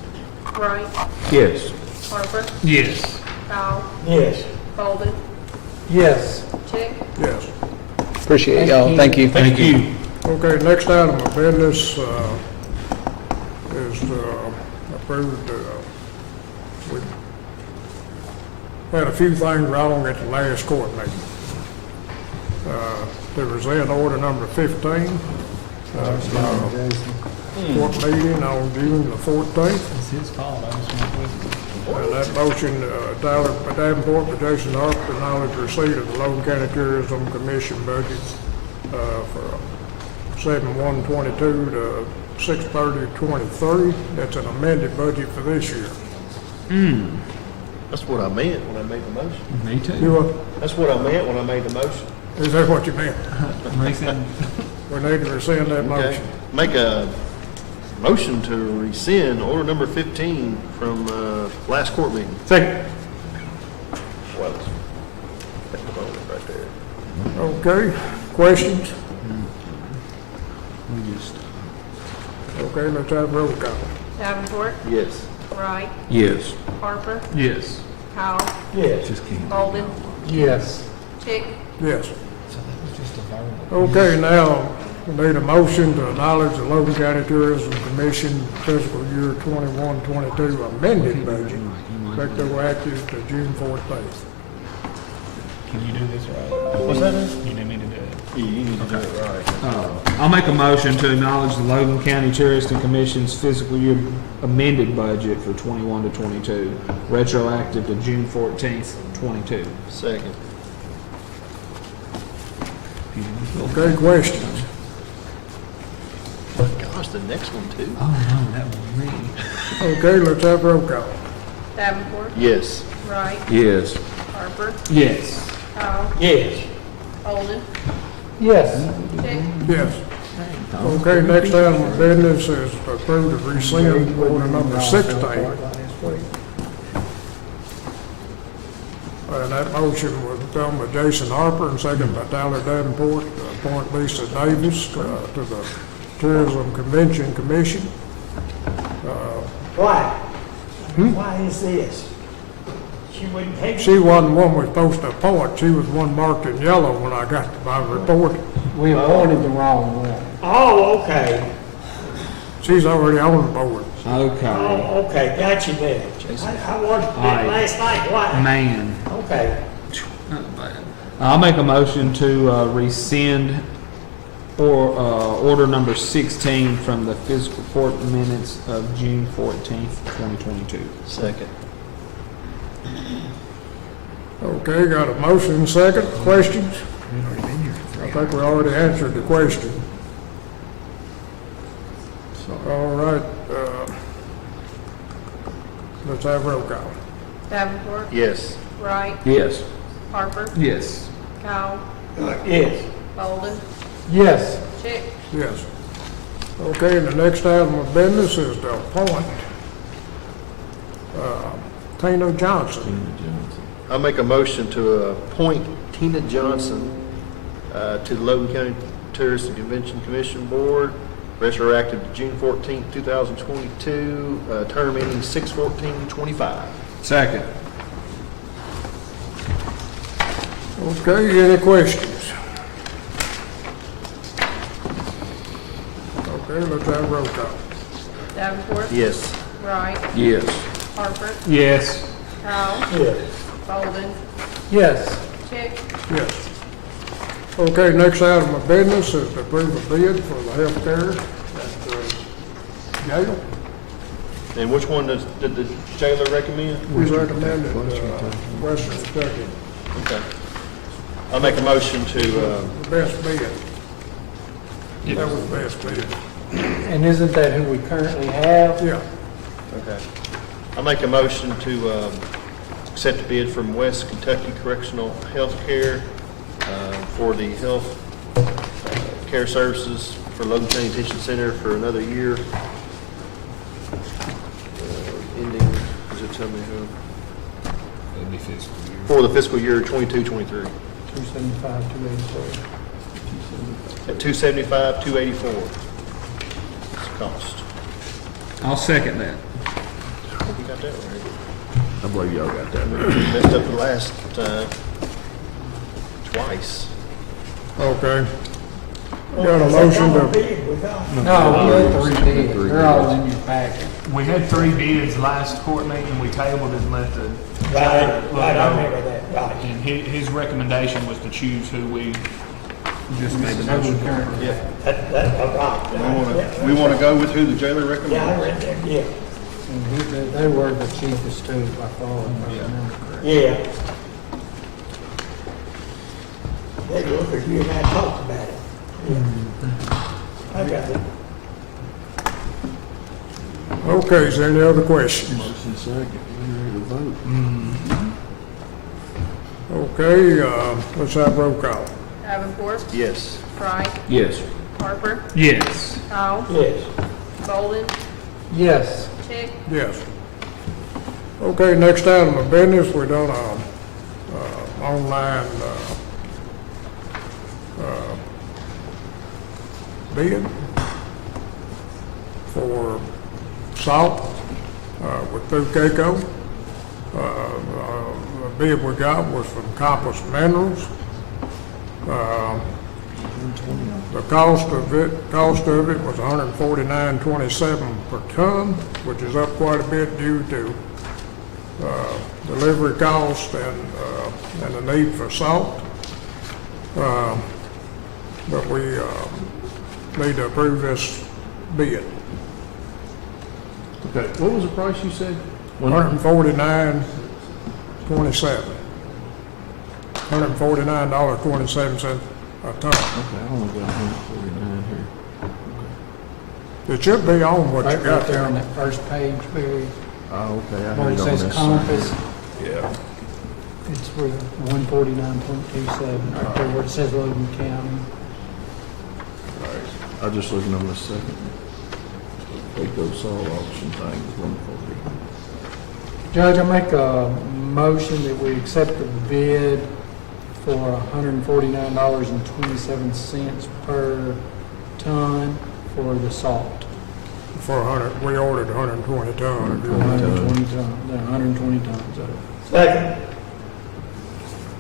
Wright, Yes. Harper, Yes. Powell, Yes. Bolden, Yes. Chick, Yes. Appreciate y'all. Thank you. Thank you. Okay, next item of business is approved, we had a few things wrong at the last court meeting. There was then order number 15, court meeting on June the 14th. It's his fault. I just want And that motion, Tyler Davenport, by Jason Harper, acknowledge receipt of the Logan County Tourism Commission budget for 7/1/22 to 6/30/23. That's an amended budget for this year. That's what I meant when I made the motion. Me too. That's what I meant when I made the motion. Is that what you meant? Mason. We need to rescind that Okay. motion. Make a motion to rescind order number 15 from last court meeting. Second. Well, that's the moment right there. Okay, questions? We just. Okay, let's have roll call. Davenport, Yes. Wright, Yes. Harper, Yes. Powell, Yes. Bolden, Yes. Chick, Yes. So that was just a vote. Okay, now, we need a motion to acknowledge the Logan County Tourism Commission fiscal year 21-22 amended budget, retroactive to June 14th. Can you do this right? What's that? You need me to do it. You need to do it right. I'll make a motion to acknowledge the Logan County Tourism Commission's fiscal year amended budget for 21 to 22, retroactive to June 14th, 22. Second. Okay, questions? Gosh, the next one too. Oh, no, that was me. Okay, let's have roll call. Davenport, Yes. Wright, Yes. Harper, Yes. Powell, Yes. Bolden, Yes. Chick, Yes. Okay, next item of business is to approve the rescind order number 16. And that motion was done by Jason Harper and second by Tyler Davenport to appoint Lisa Davis to the Tourism Convention Commission. Why? Why is this? She wouldn't take. She wasn't one we're supposed to appoint, she was one marked in yellow when I got my report. We appointed the wrong one. Oh, okay. She's already on the board. Okay. Oh, okay, got you there. I watched it Aye. last night, why? Man. Okay. Not bad. I'll make a motion to rescind order number 16 from the fiscal court minutes of June 14th, 2022. Second. Okay, got a motion and second. Questions? I think we already answered the question. All right, let's have roll call. Davenport, Yes. Wright, Yes. Harper, Yes. Powell, Yes. Bolden, Yes. Chick, Yes. Okay, the next item of business is to appoint Tina Johnson. I'll make a motion to appoint Tina Johnson to the Logan County Tourist and Convention Commission Board, retroactive to June 14th, 2022, term ending 6/14/25. Second. Okay, any questions? Okay, let's have roll call. Davenport, Yes. Wright, Yes. Harper, Yes. Powell. Yes. Bolden. Yes. Chick. Yes. Okay, next item of business is to approve a bid for the health care at the jail. And which one did the jailer recommend? We recommended Western Kentucky, Okay. I'll make a motion to, the best bid. That was the best bid. And isn't that who we currently have? Yeah. okay. I'll make a motion to accept a bid from West Kentucky Correctional Health Care for the health care services for Logan County Detention Center for another year. Ending, does it tell me who? That'd be fiscal year. For the fiscal year 22-23. 275, 284. At $275,284. It's the cost. I'll second that. I hope you got that right. I believe y'all got that right. Messed up the last time. Twice. Okay. Got a motion to, No, we had three bids. They're all in your packet. We had 3 bids last court meeting, we tabled it and let the. Right, I remember that, right. And his recommendation was to choose who we just made the motion. Yeah. Right. We want to go with who the jailer Yeah, I recommends? read that, yeah. And they were the cheapest too, by far, if I remember correctly. Yeah. They look at you and I talked about it. I got it. okay, is there any other questions? Motion second, we ready to vote? Okay, let's have roll call. Davenport. Yes. Wright. Yes. Harper. Yes. Powell. Yes. Bolden. Yes. Chick. Yes. Okay, next item of business, we're done online bid for salt with Fiscal. The bid we got was from Compass Minerals. The cost of it was $149.27 per ton, which is up quite a bit due to delivery cost and the need for salt. But we need to approve this bid. Okay, what was the price you said? $149.27. $149.27 a ton. Okay, I only got 149 here. It should be on what you Right got there on there. that first page, Barry, Oh, okay, I where had it it on says this Compass, side. Yeah. it's for 149.27, right there where it says Logan County. I just looking on this second. Fiscal salt auction thing is wonderful. Judge, I make a motion that we accept the bid for $149.27 per ton for the salt. For 100, we ordered 120 ton. 120 tons, 120 tons of it. Second.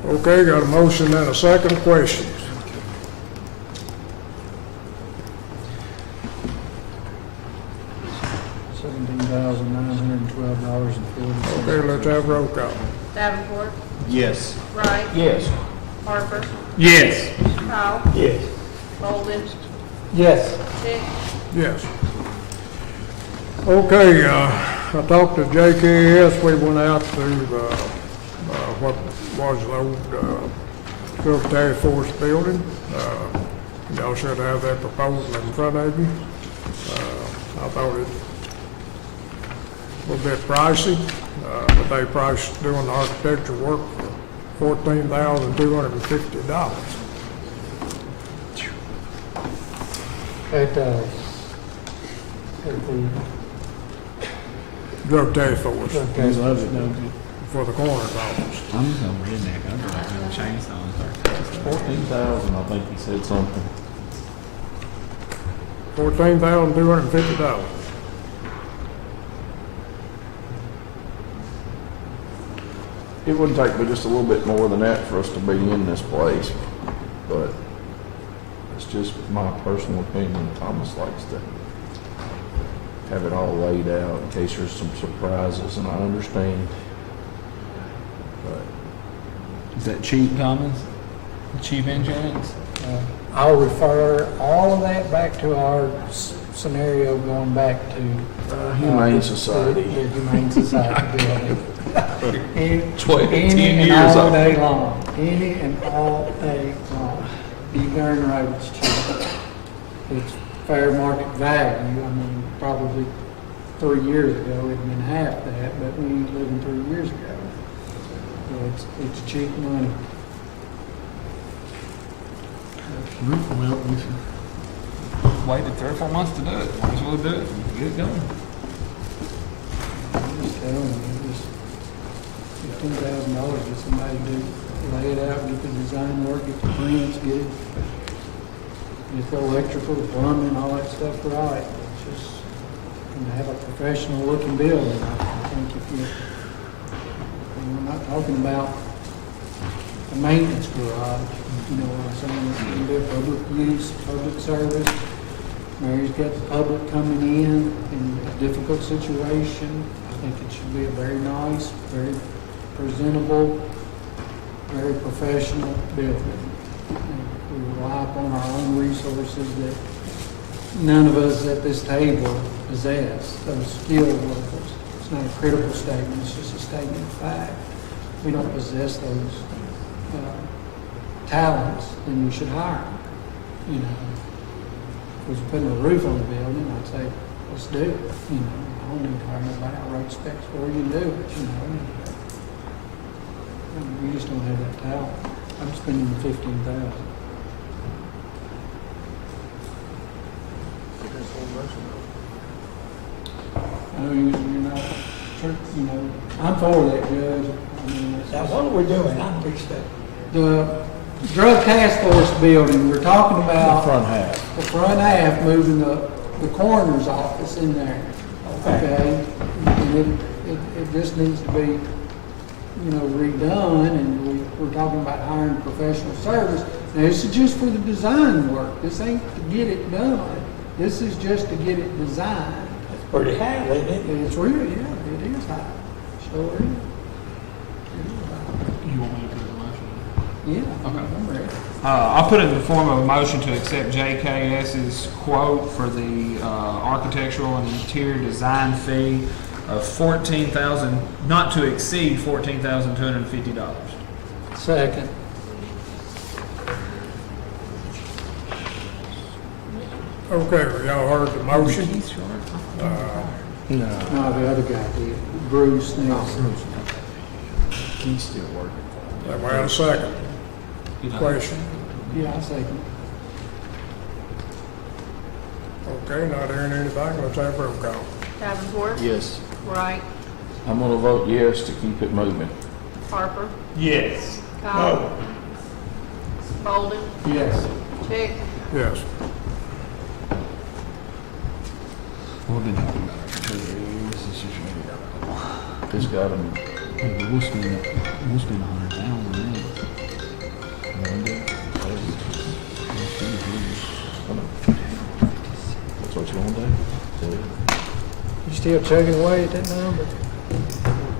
Okay, got a motion and a second. Questions? $17,912.40. Okay, let's have roll call. Davenport. Yes. Wright. Yes. Harper. Yes. Powell. Yes. Bolden. Yes. Chick. Yes. Okay, I talked to JKS. We went out to what was the old Civil Task Force building. Y'all should have that proposal in front of you. I thought it was a bit pricey, but they priced doing the architectural work for $14,250. At the Drug Task Force drug test. for the coroner's office. I'm just gonna redneck, I'm gonna have a chainsaw and start. 14,000, I think he said something. $14,250. It would take me just a little bit more than that for us to be in this place, but it's just my personal opinion. Thomas likes to have it all laid out in case there's some surprises, and I understand that cheap, Thomas? Cheap insurance? I'll refer all of that back to our scenario going back to. Humane Society. The Humane Society building. Ten Any and years all off. day long, any and all day long. You darn right it's cheap. It's fair market value. I mean, probably 3 years ago it'd been half that, but we ain't living 3 years ago. So it's cheap money. Well, we waited 3 or 4 months to do it. Might as well do it. Get it done. I'm just telling you, just $15,000, get somebody to lay it out, get the design work, get the prints, get the electrical, the plumbing, all that stuff right. It's just gonna have a professional looking building. I think if you, and we're not talking about a maintenance garage, you know what I'm saying? It's gonna be a public use, public service. Mary's got the public coming in a difficult situation. I think it should be a very nice, very presentable, very professional building. And we rely upon our own resources that none of us at this table possess, those skilled workers. It's not a critical statement, it's just a statement of fact. We don't possess those talents, then we should hire them. You know, if we was putting a roof on the building, I'd say, let's do it. You know, I don't need to hire nobody. I wrote specs for you and do it, you know. We just don't have that talent. I'm spending the $15,000. I know you're not, you know, I'm for that, Judge. I mean, Now, what are we doing? I'm fixed up. the drug task force building, we're talking about. The front half. The front half, moving the coroner's office in there. Okay? And it just needs to be, you know, redone, and we're talking about hiring professional service. Now, this is just for the design work. This ain't to get it done. This is just to get it designed. It's pretty high, isn't it? It's real, yeah, it is high. Sure is. You want me to put it in motion? Yeah, Okay. I'm ready. I'll put it in the form of a motion to accept JKS's quote for the architectural and interior design fee of $14,000, not to exceed $14,250. Second. Okay, y'all heard the motion. No, the other guy did. Bruce Nelson. He's still working. Then we had a second. Question. Yeah, I second. Okay, not hearing anything, let's have a roll call. Davenport, Yes. Wright, I'm gonna vote yes to keep it moving. Harper, Yes. Cowell, Bolden, Yes. Chick, Yes. What did you Just got him. We'll spend $100,000 That's what you want to do? You still chugging away at that number?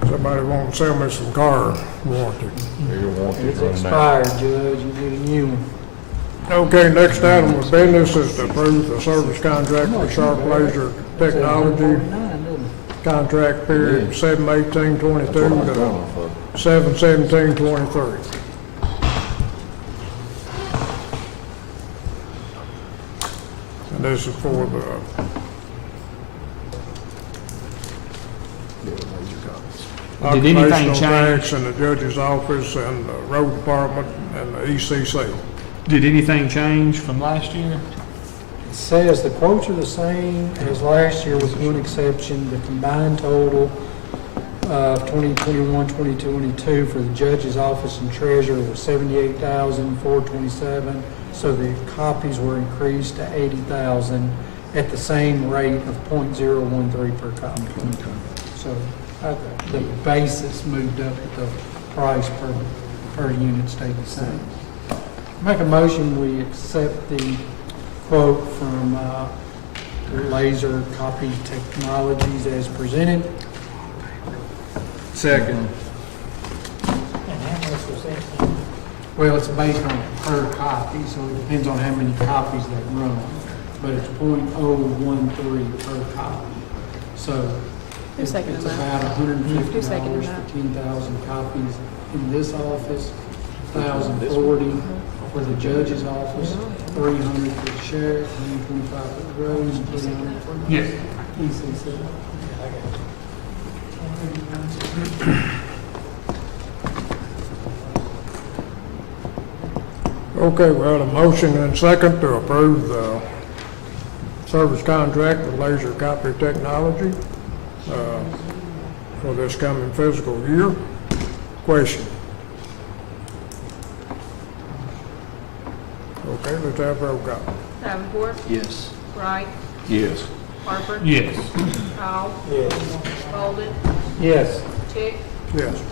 Somebody want to sell me some car warranty. Your warranty It's running out. expired, Judge. You need a new one. Okay, next item of business is to approve the service contract with Sharp Laser Technology. Contract period 7/18/22 to 7/17/23. And this is for the Did anything occupational change? tax and the judge's office and the road department and the ECC. Did anything change from last year? It says the quotes are the same as last year with one exception. The combined total of 2021-2022 for the judge's office and treasurer was $78,427. So the copies were increased to 80,000 at the same rate of .013 per copy. So the basis moved up, but the price per unit stayed the same. Make a motion, we accept the quote from Laser Copy Technologies as presented. Second. And how much was that? Well, it's based on per copy, so it depends on how many copies they run, but it's .013 per copy. So Who's it's taking them about out? $150 Who's taking them for out? 10,000 copies in this office, 1,040 for the judge's office, 300 for the sheriff, 125 for the roads, and 300 for the Yes. ECC. Okay, we had a motion and second to approve the service contract with Laser Copy Technology for this coming fiscal year. Question? Okay, let's have roll call. Davenport, Yes. Wright, Yes. Harper. Yes. Powell. Bolden, Yes. Chick, Yes.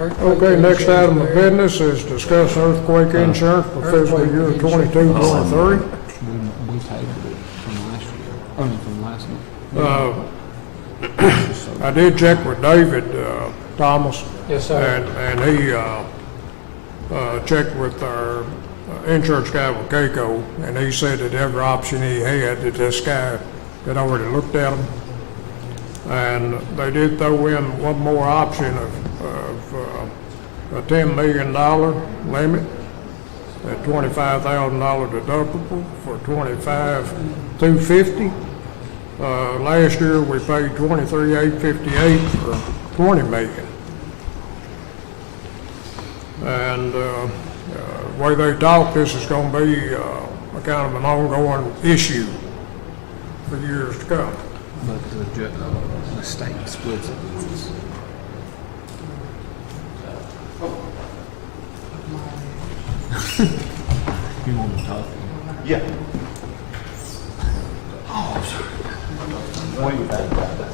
Okay, next item of business is discuss earthquake insurance for fiscal year 22-23. We tabled it from last year, from last month. I did check with David Thomas. Yes, sir. And he checked with our insurance guy with Keiko, and he said that every option he had, that this guy had already looked at them. And they did throw in one more option of a $10 million limit at $25,000 deductible for $25,250. Last year we paid $23,858 for $20 million. And the way they talk, this is going to be a kind of an ongoing issue for years to come. But the state splits it. You want to talk? Yeah. What do you think about that?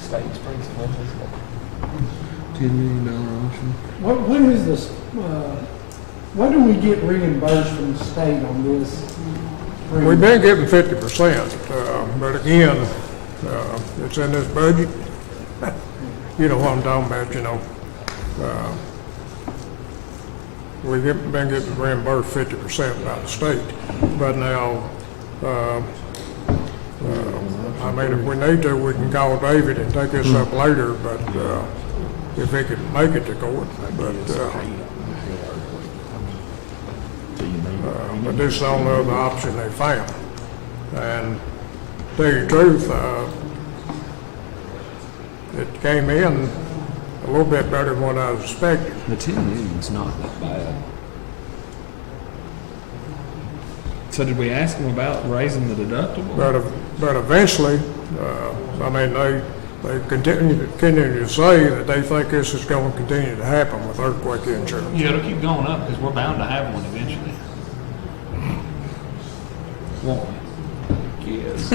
State splits it. $10 million option. When is this, when do we get reimbursed from the state on this? We've been getting 50%, but again, it's in this budget. You know what I'm talking about, you know. We've been getting reimbursed 50% by the state, but now, I mean, if we need to, we can call David and take this up later, but if he can make it to court, but this is the only other option they found. And to tell you the truth, it came in a little bit better than what I was expecting. The 10 million's not that bad. So did we ask them about raising the deductible? But eventually, I mean, they continue to say that they think this is going to continue to happen with earthquake insurance. Yeah, it'll keep going up because we're bound to have one eventually. Won't we? Yes.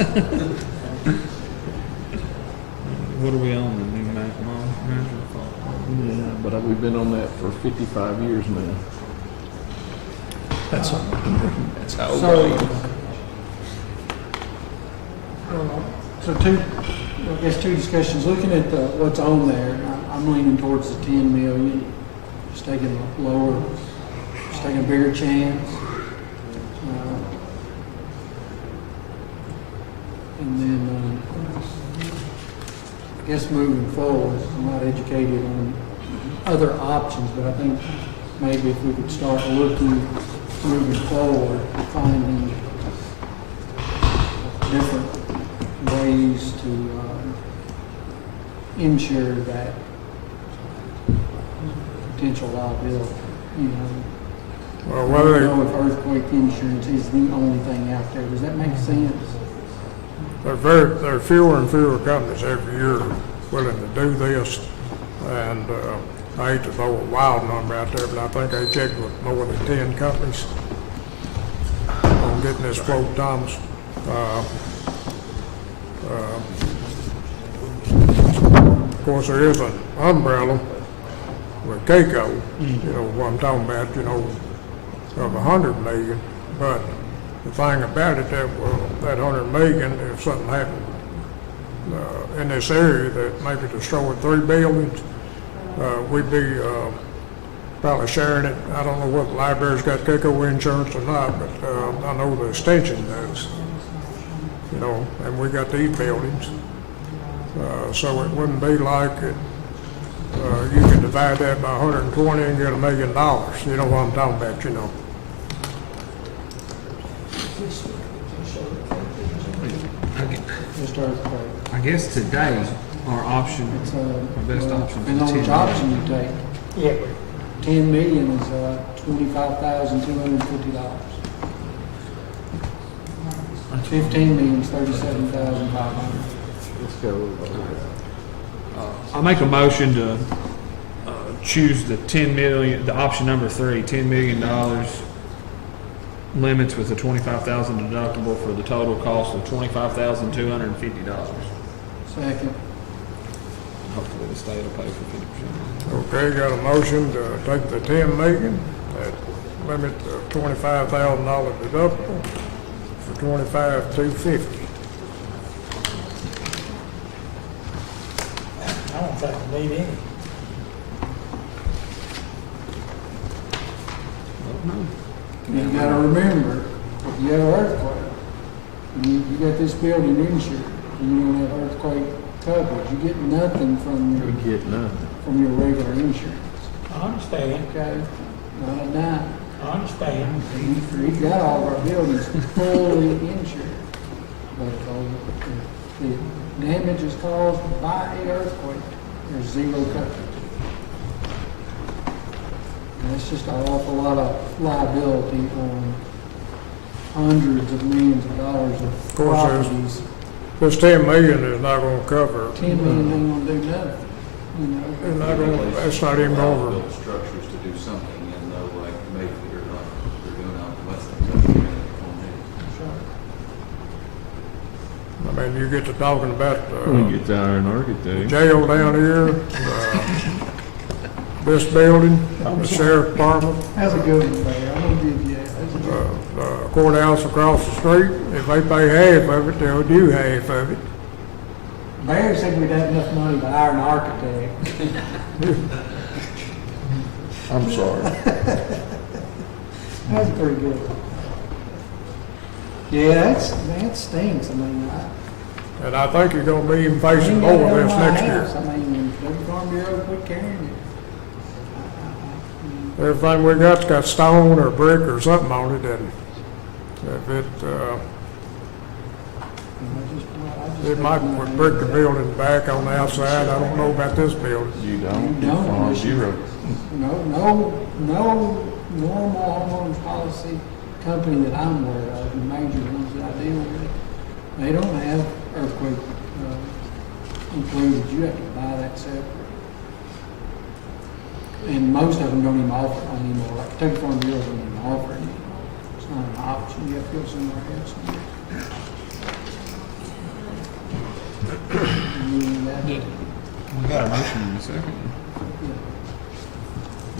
What are we on, the new measure for? Yeah, but we've been on that for 55 years now. That's how So two, I guess two discussions, looking at what's on there, I'm leaning towards the 10 million, just taking a lower, just taking a bigger chance. And then, I guess moving forward, I'm not educated on other options, but I think maybe if we could start looking, moving forward, finding different ways to insure that potential liability, you know. Well, I whether don't know if earthquake insurance is the only thing out there. Does that make sense? there are fewer and fewer companies every year willing to do this, and I hate to throw a wild number out there, but I think I checked with more than 10 companies on getting this quote, Thomas. Of course, there is an umbrella with Keiko, you know, what I'm talking about, you know, of 100 million, but the thing about it, that 100 million, if something happened in this area that maybe destroyed 3 buildings, we'd be probably sharing it. I don't know whether the library's got KECO insurance or not, but I know the extension does. You know, and we got these buildings. So it wouldn't be like it, you can divide that by 120 and get $1 million. You know what I'm talking about, you know. Just earthquake. I guess today, our option, It's, our best option depending on is which 10 option you take. Yeah, 10 million is, $25,250. 15 million is 37,500. Let's go. I'll make a motion to choose the 10 million, the option number 3, $10 million limits with a 25,000 deductible for the total cost of $25,250. Second. Hopefully the state will pay for 50%. Okay, got a motion to take the 10 million, that limit of $25,000 deductible for $25,250. I don't think we need any. You gotta remember, if you have an earthquake, and you got this building insured, and you don't have earthquake coverage, you get nothing from your, from your regular insurance. I understand, Okay? Not a dime. I understand. We've got all of our buildings fully insured. But if the damage is caused by an earthquake, there's zero coverage. And it's just an awful lot of liability on hundreds of millions of dollars of course, properties. This 10 million is not gonna cover. 10 million ain't gonna do nothing, you know? It's not gonna, that's not even over. Built structures to do something in though, like Mayfield, like they're doing out west of Kentucky. I mean, you get to talking about, We get to Iron Architect. jail down here, this building, the sheriff department, That's a good one, Mayor. I'm gonna give you that. That's a good one. courthouse across the street. If they pay half of it, they'll do half of it. Mayor said we'd have enough money to hire an architect. I'm sorry. That's pretty good. Yeah, that stinks. I mean, And I think you're gonna be even facing ain't more got of it this on my next year. house. I mean, the Farm Bureau quit carrying it. Everything we got stone or brick or something on it, and if it might brick the building back on the outside. I don't know about this building. You don't? You don't. Farm Bureau. No normal homeowners policy company that I'm aware of, the major ones that I deal with, they don't have earthquake included. You have to buy that separate. And most of them don't even offer it anymore. Like Kentucky Farm Bureau don't even offer it anymore. It's not an option. You have to go somewhere else. We got a motion in a second.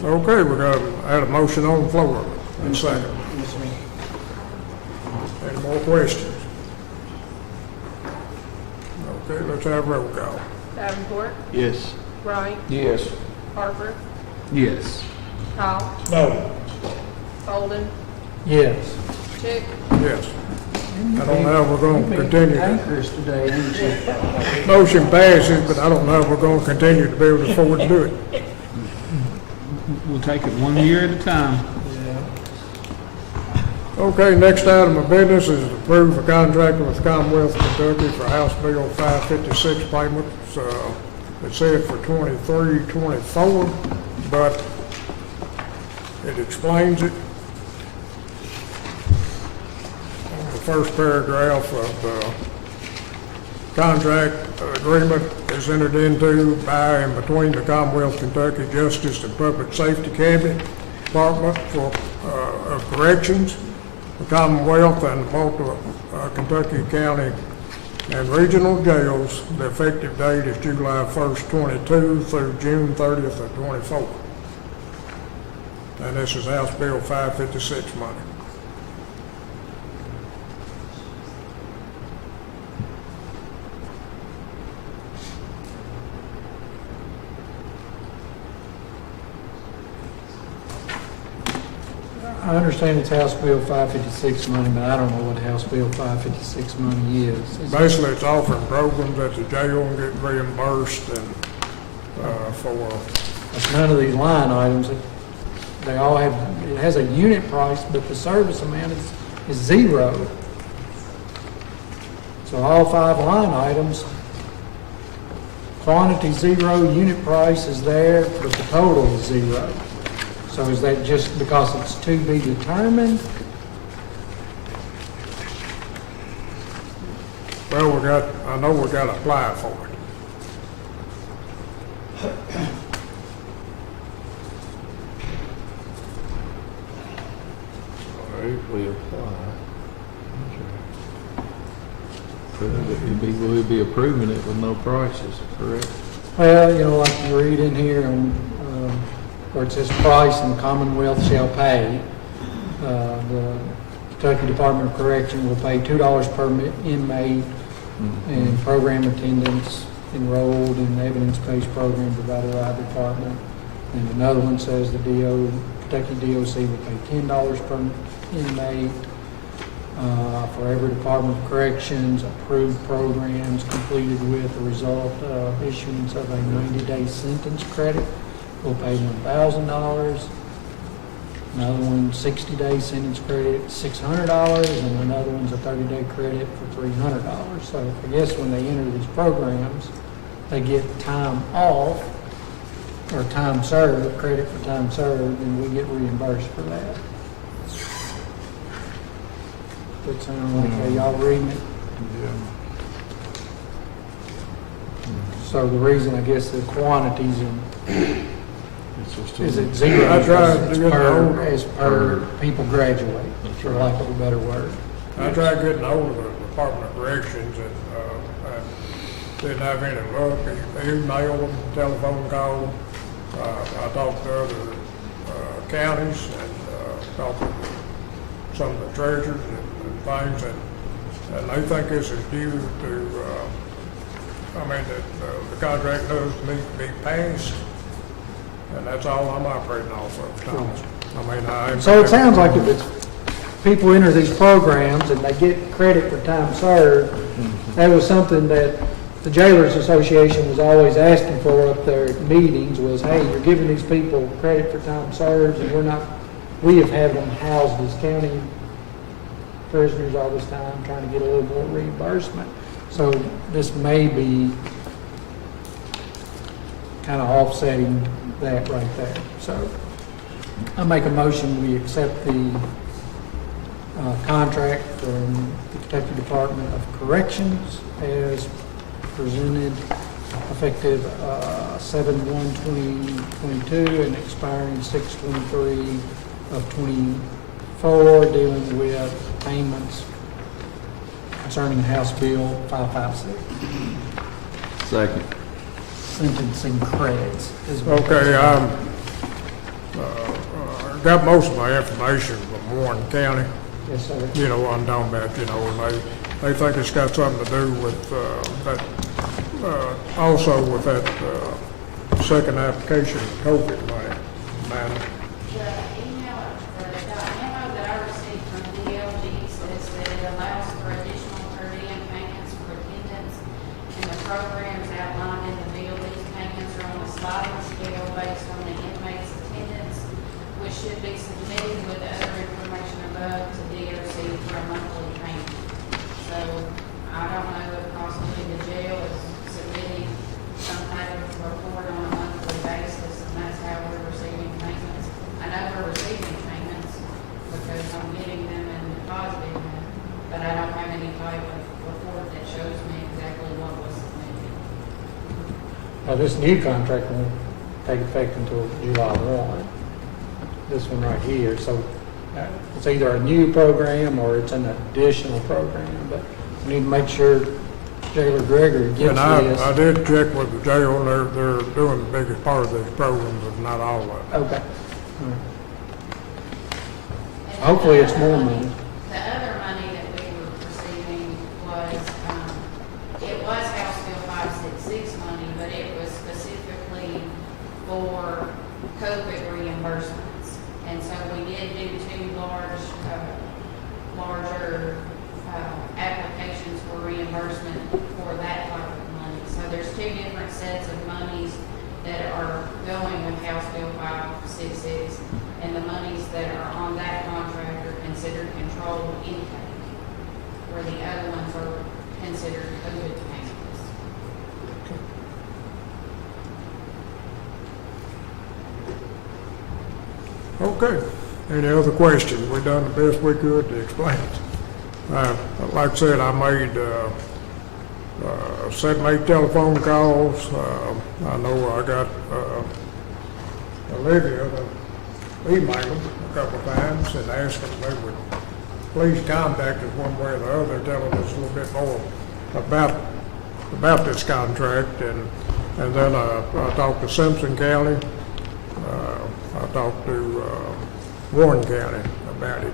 Okay, had a motion on the floor. In a second. Yes, sir. Any more questions? Okay, let's have roll call. Davenport, Yes. Wright, Yes. Harper, Yes. Powell, No. Bolden, Yes. Chick, Yes. I don't know how we're going to continue. Anchors today, ain't you? Motion passes, but I don't know if we're going to continue to be able to afford to do it. We'll take it 1 year at a time. Okay, next item of business is to approve a contract with Commonwealth of Kentucky for House Bill 556 payments. It said for 23, 24, but it explains it. The first paragraph of the contract agreement is entered into by and between the Commonwealth of Kentucky Justice and Public Safety Cabinet Department of Corrections, the Commonwealth and the multiple Kentucky County and Regional Jails. The effective date is July 1st, 22 through June 30th of 24. And this is House Bill 556 money. I understand it's House Bill 556 money, but I don't know what House Bill 556 money is. Basically, it's offering programs at the jail and get reimbursed and, for, It's none of these line items. They all have, it has a unit price, but the service amount is zero. So all 5 line items, quantity zero, unit price is there, but the total is zero. So is that just because it's to be determined? well, I know we got to apply for it. We apply. We'll be approving it with no prices, correct? Well, you know, like you read in here on, where it says price and Commonwealth shall pay, the Kentucky Department of Correction will pay $2 per inmate and program attendance enrolled in the evidence-based program provided by the department. And another one says the Kentucky DOC will pay $10 per inmate for every Department of Corrections approved programs completed with the result of issuance of a 90-day sentence credit will pay $1,000. Another one, 60-day sentence credit, $600, and another one's a 30-day credit for $300. So I guess when they enter these programs, they get time off or time served, credit for time served, and we get reimbursed for that. That sound like how y'all reading it? So the reason, I guess, the quantities is it zero? I tried to get As per people graduate, for lack of a better word. I tried getting hold of the Department of Corrections and didn't have any luck. Email them, telephone call. I talked to other counties and talked to some of the treasurers and things, and they think this is due to, that the contract does need to be passed, and that's all I'm operating off of, Thomas. So it sounds like if it's, people enter these programs and they get credit for time served, that was something that the Jailers Association was always asking for up there at meetings was, hey, you're giving these people credit for time served, and we have had them housed as county prisoners all this time, trying to get a little more reimbursement. So this may be kind of offsetting that right there. So I make a motion, we accept the contract from the Kentucky Department of Corrections as presented, effective 7/1/2022 and expiring 6/23 of 24, dealing with payments concerning House Bill 556. Second. Sentencing credits. Okay, I got most of my information from Warren County. Yes, sir. You know what I'm talking about, and they think it's got something to do with that, also with that second application of COVID money. The memo that I received from DLG says that it allows for additional per diem payments for attendance in the programs outlined in the bill. These payments are on a sliding scale based on the inmate's attendance, which should be submitted with the other information above to DOC for a monthly payment. So I don't know if possibly the jail is submitting some kind of report on a monthly basis, and that's how we're receiving payments. I know we're receiving payments because I'm getting them and depositing them, but I don't have any type of report that shows me exactly what was submitted. Now, this new contract won't take effect until July 1. This one right here, so it's either a new program or it's an additional program, but we need to make sure Jailer Gregory gets And this. I did check with the jail, and they're doing the biggest part of these programs, if not all of it. Okay. All right. Hopefully it's more money. The other money that we were receiving was, it was House Bill 566 money, but it was specifically for COVID reimbursements. And so we did do 2 where the other ones are considered COVID payments. Okay. Any other questions? We done the best we could to explain it. Like I said, I made 7, 8 telephone calls. I know I got Olivia to email them a couple of times and asked them they would please contact us one way or the other, telling us a little bit more about this contract. And then I talked to Simpson County. I talked to Warren County about it,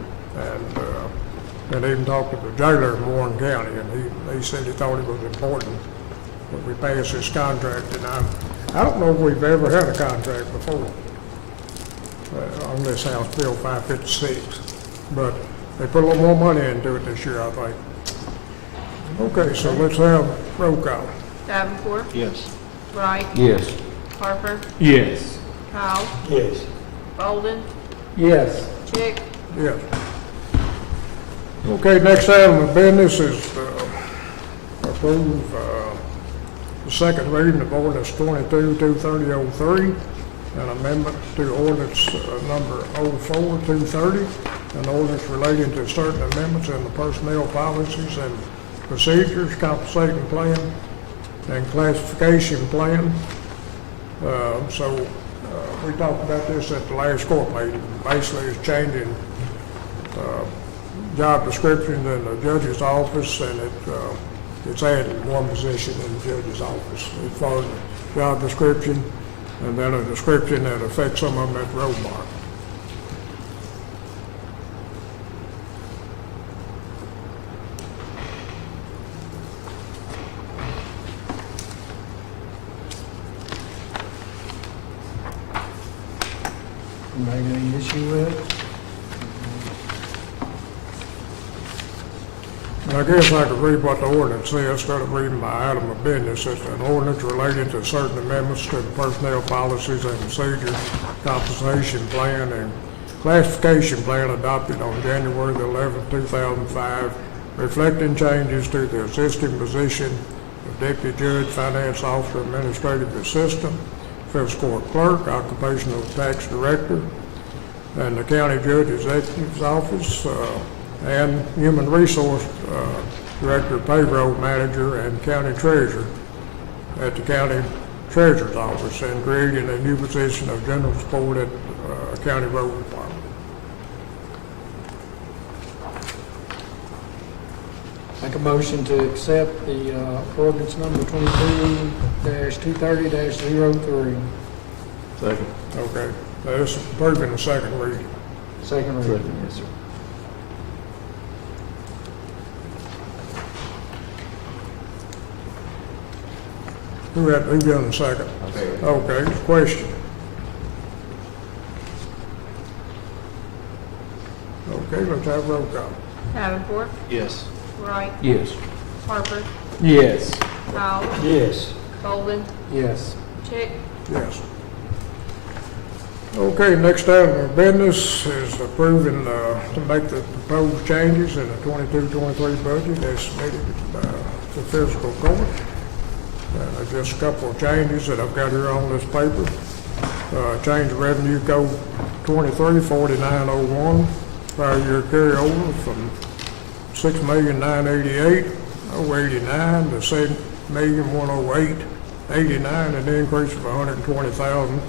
and even talked to the jailer in Warren County, and he said he thought it was important that we pass this contract. And I don't know if we've ever had a contract before on this House Bill 556, but they put a little more money into it this year, I think. Okay, so let's have roll call. Davenport, Yes. Wright, Yes. Harper, Yes. Powell, Yes. Bolden, Yes. Chick, Yes. Okay, next item of business is approve the second reading of ordinance 22-230-03, an amendment to ordinance number 04-230, an ordinance relating to certain amendments in the personnel policies and procedures, compensating plan, and classification plan. We talked about this at the last court meeting. Basically, it's changing job descriptions in the judge's office, and it's adding one position in the judge's office as far as the job description, and then a description that affects some of them at road mark. Anybody got any issue with it? I guess I could read what the ordinance says instead of reading my item of business. It's an ordinance relating to certain amendments to the personnel policies and procedures, compensation plan, and classification plan adopted on January the 11th, 2005, reflecting changes to the existing position of Deputy Judge, Finance Officer, Administrative Assistant, Fiscal Court Clerk, Occupational Tax Director, and the County Judge Executive's Office, and Human Resource Director, Payroll Manager, and County Treasurer at the County Treasurer's Office, and creating a new position of General Support at County Road Department. Make a motion to accept the ordinance number 22-230-03. Second. Okay, now this is approving the second reading. Second reading. Second, yes, sir. Who done the second? Okay, question. Okay, let's have roll call. Davenport, Yes. Wright, Yes. Harper, Yes. Powell, Yes. Bolden, Yes. Chick, Yes. Okay, next item of business is approving to make the proposed changes in the 22-23 budget as submitted to Fiscal Court. There's just a couple of changes that I've got here on this paper. Change the revenue code 234901, prior year carryover from $6,988,089 to $7,108,089, an increase of $120,000.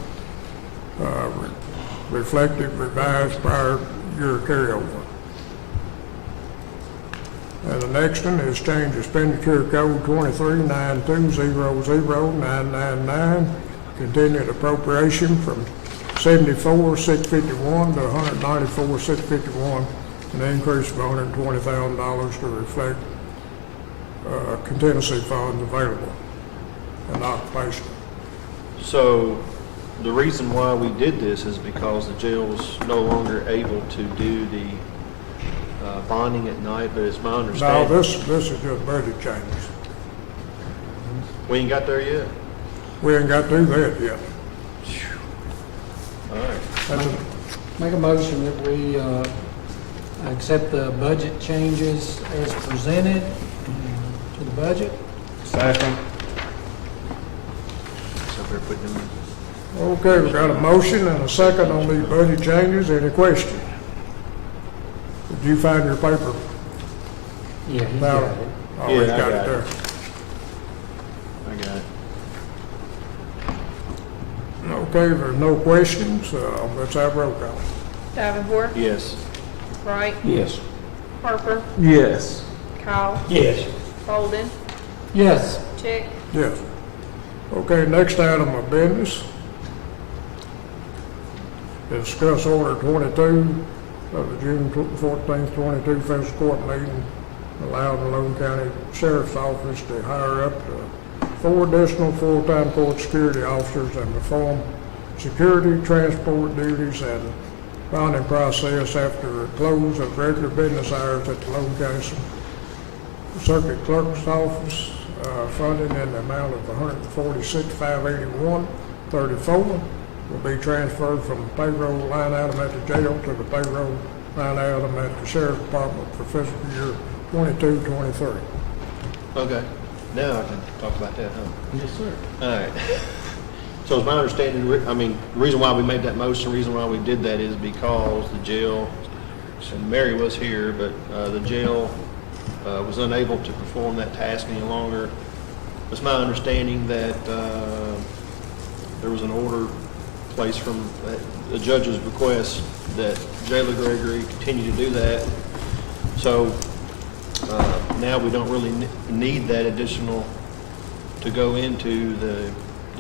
Reflective revised prior year carryover. And the next one is change expenditure code 2392000999, continued appropriation from 74,651 to 194,651, an increase of $120,000 to reflect contingency funds available and occupation. So the reason why we did this is because the jail's no longer able to do the bonding at night, but it's my No, understanding. this is just budget changes. We ain't got there yet. We ain't got to do that yet. All right. That's Make a motion that we I accept the budget changes as presented to the budget. Second. So they're putting them in. Okay, we got a motion and a second on these budget changes. Any questions? Did you find your paper? Yeah, he's Now, got it. oh, he's Yeah, I got it got there. it. I got it. Okay, if there's no questions, let's have roll call. Davenport, Yes. Wright, Yes. Harper, Yes. Cowell, Yes. Bolden, Yes. Chick, Yes. Okay, next item of business. Discuss order 22 of the June 14th, 22 fiscal court meeting, allowed the Logan County Sheriff's Office to hire up to 4 additional full-time court security officers and perform security, transport duties, and bonding process after the close of regular business hours at the Logan County Circuit Clerk's Office, funding in the amount of $146,581.34 will be transferred from the payroll line item at the jail to the payroll line item at the Sheriff's Department for fiscal year 22-23. Okay, now I can talk about that, huh? Yes, sir. All right. So it's my understanding, I mean, the reason why we made that motion, the reason why we did that is because the jail, and Mary was here, but the jail was unable to perform that task any longer. It's my understanding that there was an order placed from the judge's request that Jailer Gregory continue to do that. So now we don't really need that additional to go into the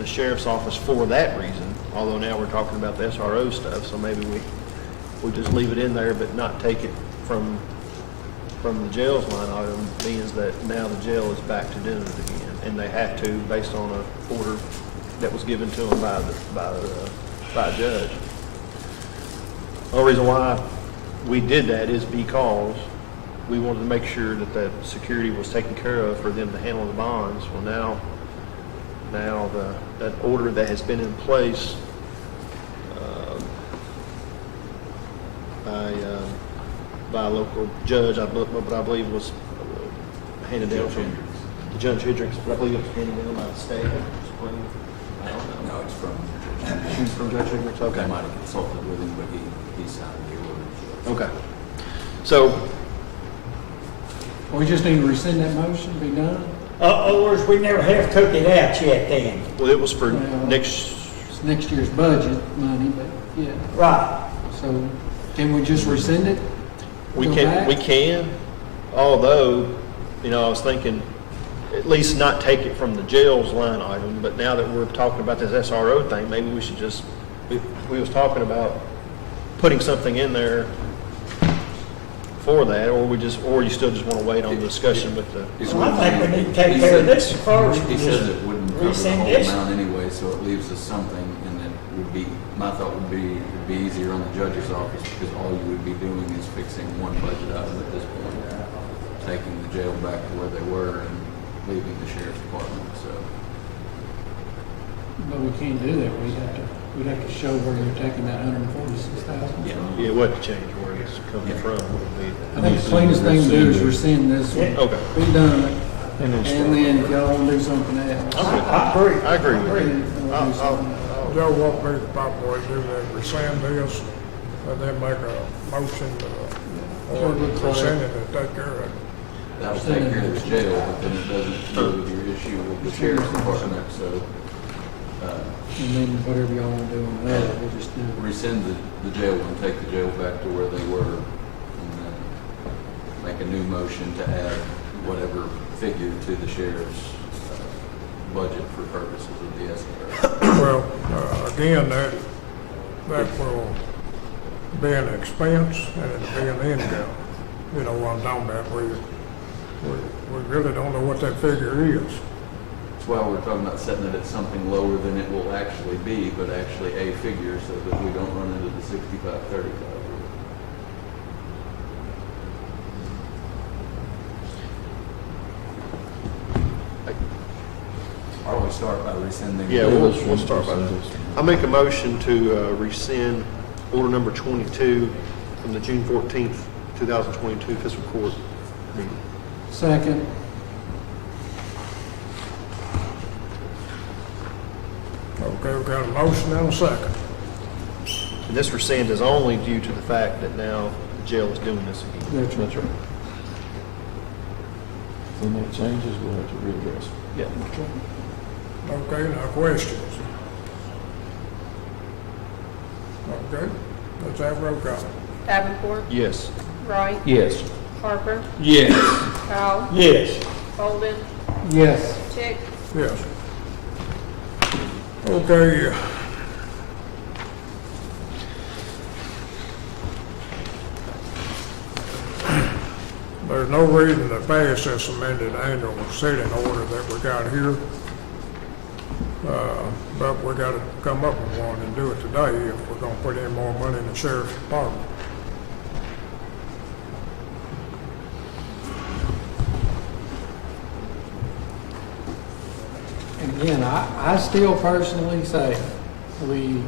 sheriff's office for that reason, although now we're talking about the SRO stuff, so maybe we just leave it in there but not take it from the jail's line item, means that now the jail is back to doing it again, and they have to based on a order that was given to them by a judge. The only reason why we did that is because we wanted to make sure that the security was taken care of for them to handle the bonds. Well, now that order that has been in place by a local judge, but I believe was handed down from Judge Hendricks, but I believe it was handed down by the state. I don't know. No, it's from. From Judge Hendricks, okay. I might have consulted with him, but he signed the order. Okay. So, We just need to rescind that motion, be done. Or we never have took it out yet then. well, it was for Well, next, It's next year's budget money, but yeah. Right. So can we just rescind it? we Go can, back? we can, although, I was thinking, at least not take it from the jail's line item, but now that we're talking about this SRO thing, maybe we should just, we was talking about putting something in there for that, or you still just want to wait on the discussion with the, Well, I think we need to take care of this first. He says it wouldn't cover the Rescind whole this. amount anyway, so it leaves us something, and it would be, my thought would be, it'd be easier on the judge's office, because all you would be doing is fixing one budget item at this point, taking the jail back to where they were and leaving the sheriff's department, so. But we can't do that. We'd have to show where you're taking that $146,000. yeah, what to change where it's coming from would be. I think the cleanest thing to do is rescind this one. Okay. Be done. And then if y'all want to do something else. I agree. I agree with you. We'll do something else. Joe, what we probably do is rescind this, and then make a motion or rescind it and take care of it. That'll take care of the jail, but then it doesn't deal with your issue with the sheriff's department, so, And then whatever y'all want to do on that, we'll just do. rescind the jail one, take the jail back to where they were, and then make a new motion to add whatever figure to the sheriff's budget for purposes of the SRO. Well, again, that will be an expense and it'll be an income. You know what I'm talking about? We really don't know what that figure is. That's why we're talking about setting it at something lower than it will actually be, but actually a figure so that we don't run into the 65-35 rule. Or we start by rescinding. Yeah, we'll start by this. I make a motion to rescind order number 22 from the June 14th 2022 fiscal court meeting. Second. Okay, we've got a motion and a second. And this rescind is only due to the fact that now the jail is doing this again. That's right. That's right. When that changes, we'll have to readdress. Yeah. Okay, now questions? Okay, let's have roll call. Davenport, Yes. Wright, Yes. Harper, Yes. Powell, Yes. Bolden, Yes. Chick, Yes. Okay. There's no reason to pass this amended annual setting order that we got here. But we gotta come up with one and do it today if we're gonna put in more money in the sheriff's department. And again, I still personally say, we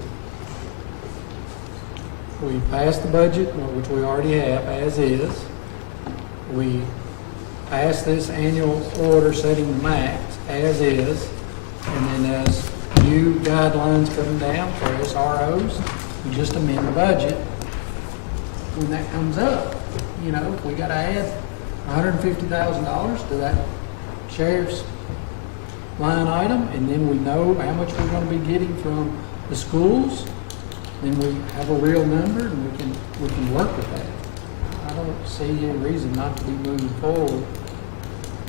pass the budget, which we already have, as is. We pass this annual order setting the max, as is. And then as new guidelines come down for SROs, we just amend the budget when that comes up. You know, if we gotta add $150,000 to that sheriff's line item, and then we know how much we're gonna be getting from the schools, then we have a real number and we can work with that. I don't see any reason not to be moving forward.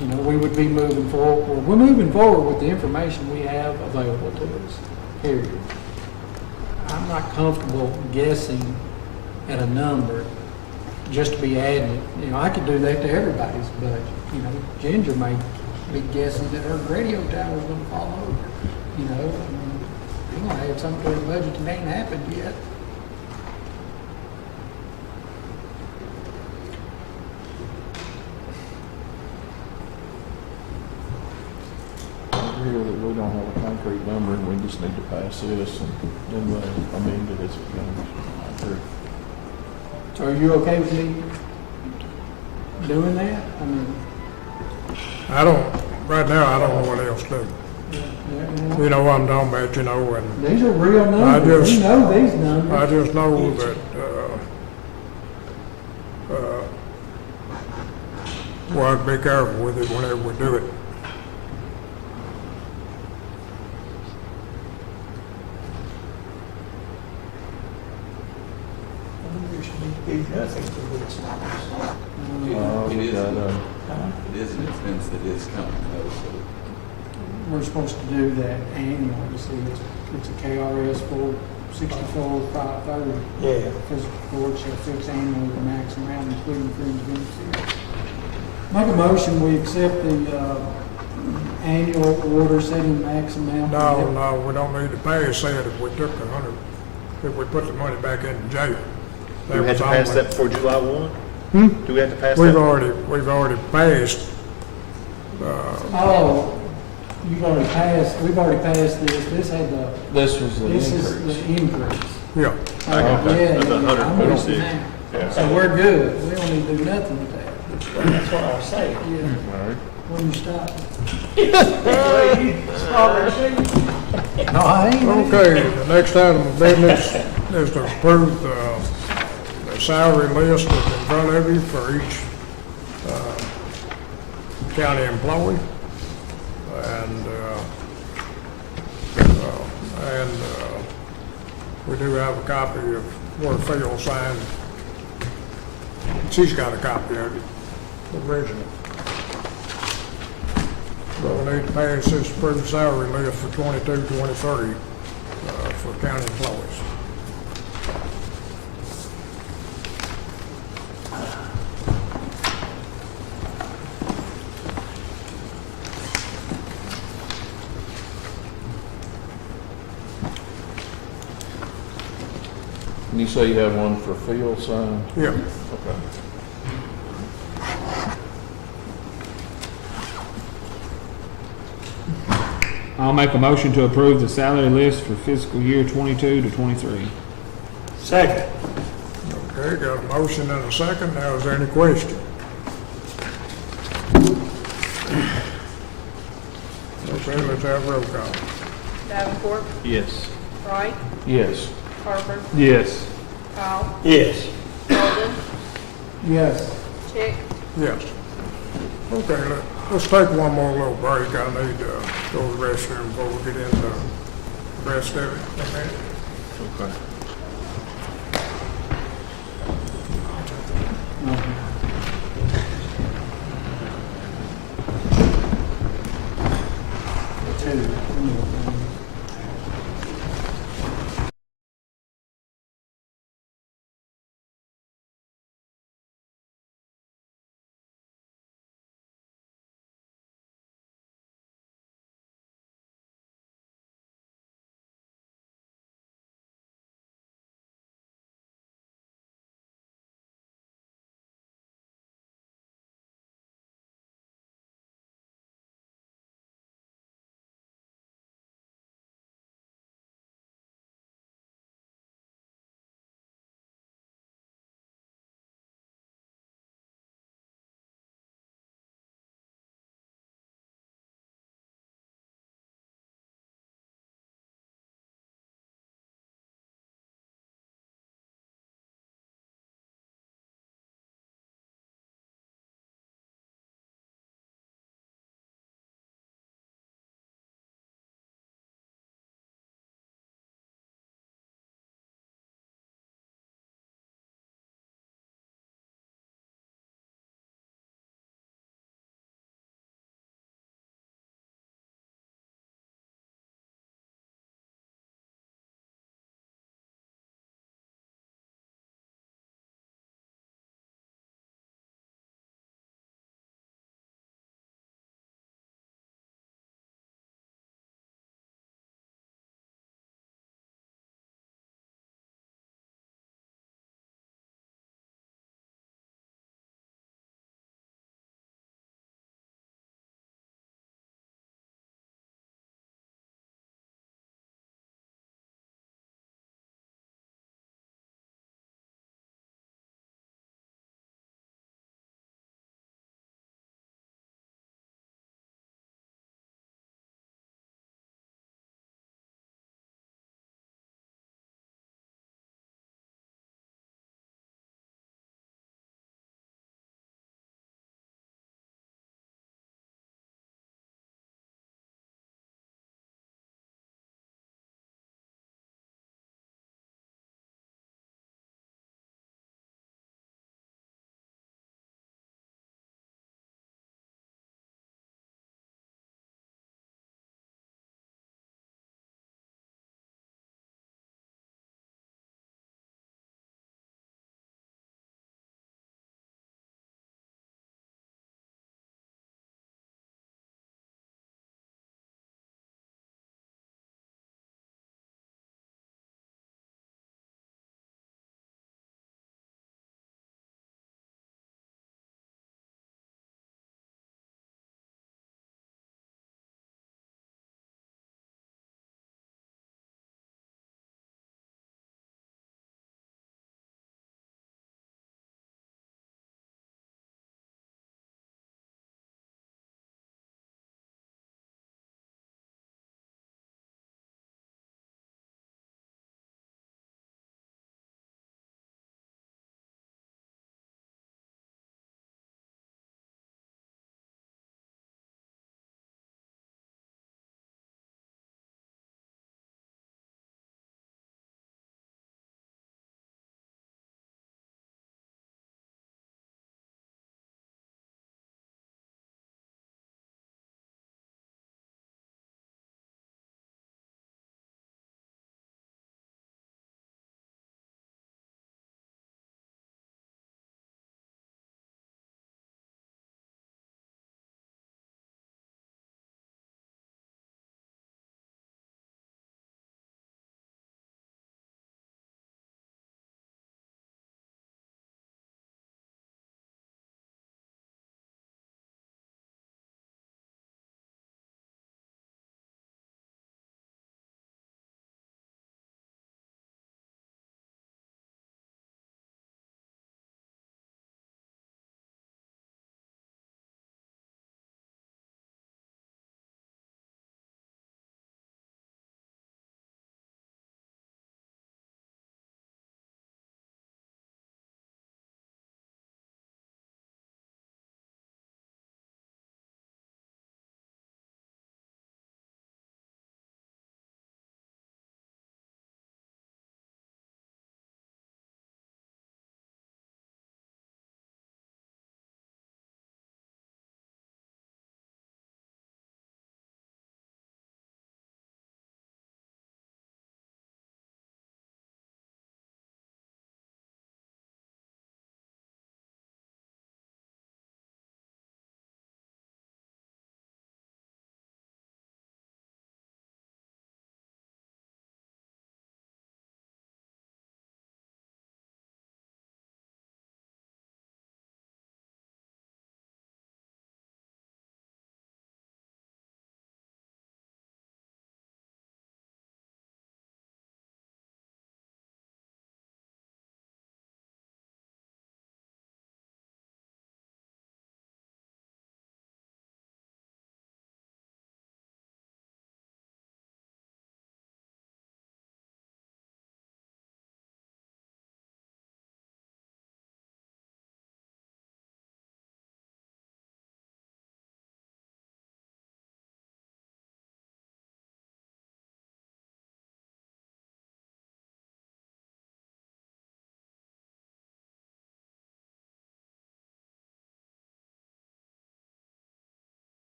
You know, we would be moving forward, we're moving forward with the information we have available to us, period. I'm not comfortable guessing at a number just to be adding it. You know, I could do that to everybody's budget. You know, Ginger may be guessing that her radio tower's gonna fall over. You know, I mean, they're gonna add something to her budget that ain't happened yet. I hear that we don't have a concrete number and we just need to pass this and then we'll amend it as it comes. I agree. So are you okay with me doing that? I mean, Right now, I don't know what else to do. You know what I'm talking about, you know, and these are real numbers. We know these I numbers. just know that, we'll have to be careful with it whenever we do it. There should be nothing to this. We got, It is an expense that is coming, though, so. We're supposed to do that annually. See, it's a KRS 464-530. Yeah. Fiscal court shall fix annually the max amount, including fringe benefits. Make a motion, we accept the annual order setting max amount. No, we don't need to pass that if we took if we put the money back in the jail. Do we have to pass that before July 1? Do we have to pass We've that? already passed, Oh, we've already passed this. this was the This is increase. the increase. yeah. Yeah, That's yeah, I'm with you 146. now. So we're good. We don't need to do nothing with that. That's what I was saying. Yeah. When you stop. Strawberry. No, I ain't. Okay, the next item of business is to approve the salary list that's in front of you for each county employee. And we do have a copy of what Phil signed. She's got a copy of it, original. So we need to pass this approved salary list for 22-23 for county employees. And you say you have one for field sign? Yeah. Okay. I'll make a motion to approve the salary list for fiscal year 22 to 23. Second. Okay, got a motion and a second. Now, is there any question? Okay, let's have roll call. Davenport, Yes. Wright, Yes. Carver, Yes. Powell, Yes. Golden, Yes. Chick, Yes. Okay, let's take one more little break. I need to go to the restroom before we get into the rest of it. Okay.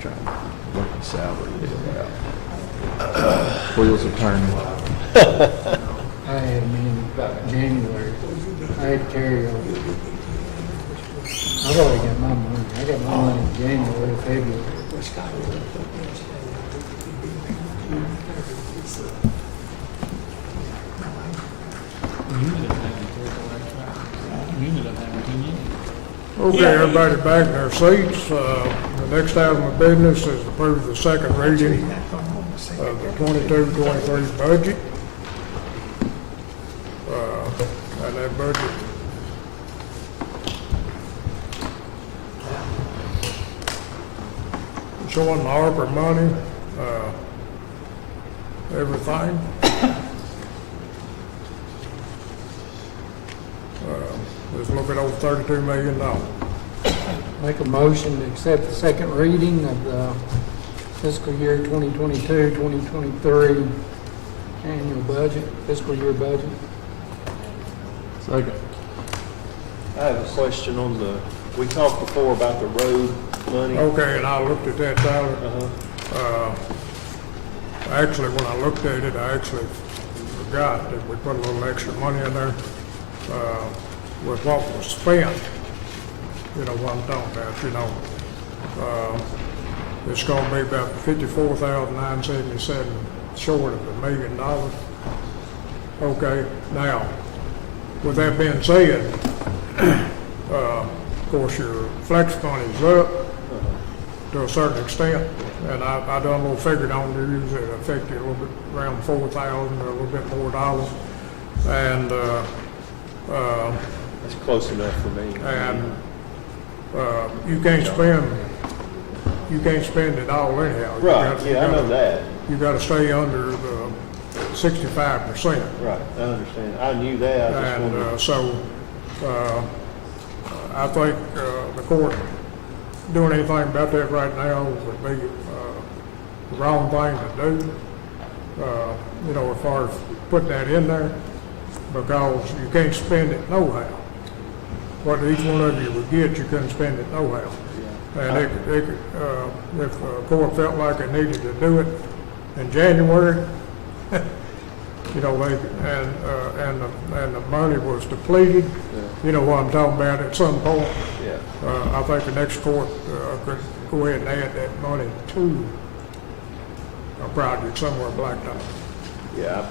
trying to work the salary deal out. Wheels are turning. I had them in January. I had carryover. I've already got my money. I got my money in January, February. Okay, everybody back in their seats. The next item of business is to approve the second reading of the 22-23 budget. And that budget showing the ARPA money, everything. It's a little bit over $32 million. Make a motion to accept the second reading of the fiscal year 2022, 2023 annual budget, fiscal year budget. Second. I have a question on we talked before about the road money. Okay, and I looked at that, Tyler. Actually, when I looked at it, I actually forgot that we put a little extra money in there with what was spent. You know what I'm talking about, you know. It's gonna be about $54,977 short of $1 million. Okay, now, with that being said, of course, your flex money's up to a certain extent, and I done a little figured on these, it affected a little bit around 4,000 or a little bit more dollars, and That's close enough for me. And you can't spend it all anyhow. Right, yeah, I know that. You gotta stay under the 65%. Right, I understand. I knew that. I just wondered. And so, I think the court doing anything about that right now would be the wrong thing to do, you know, as far as putting that in there, because you can't spend it nohow. What each one of you would get, you couldn't spend it nohow. And if the court felt like it needed to do it in January, you know, and the money was depleted, you know what I'm talking about, at some point. I think the next court could go ahead and add that money to a project somewhere blacktop. Yeah,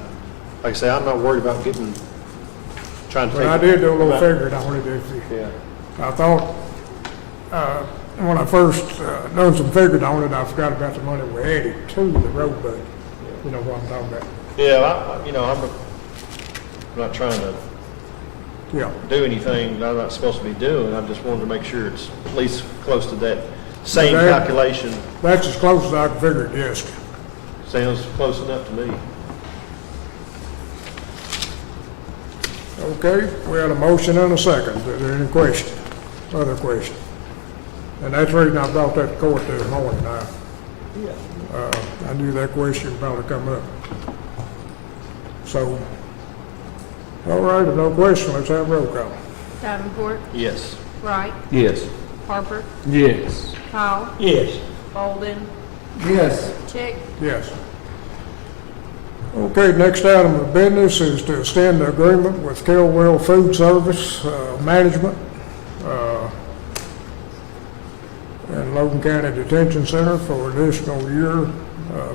like I say, I'm not worried about trying to But take. I did do a little figuring on it. I thought, when I first done some figuring on it, I forgot about the money we added to the road budget. You know what I'm talking about? Yeah, I'm not trying to do anything that I'm not supposed to be doing. I just wanted to make sure it's at least close to that same calculation. That's as close as I can figure it, yes. Sounds close enough to me. Okay, we had a motion and a second. Is there any question? Other question? And that's the reason I brought that to court this morning. I knew that question would probably come up. So, all right, if no question, let's have roll call. Davenport, Yes. Wright, Yes. Harper, Yes. Powell, Yes. Bolden, Yes. Chick, Yes. Okay, next item of business is to extend the agreement with Kelwell Food Service Management and Logan County Detention Center for an additional year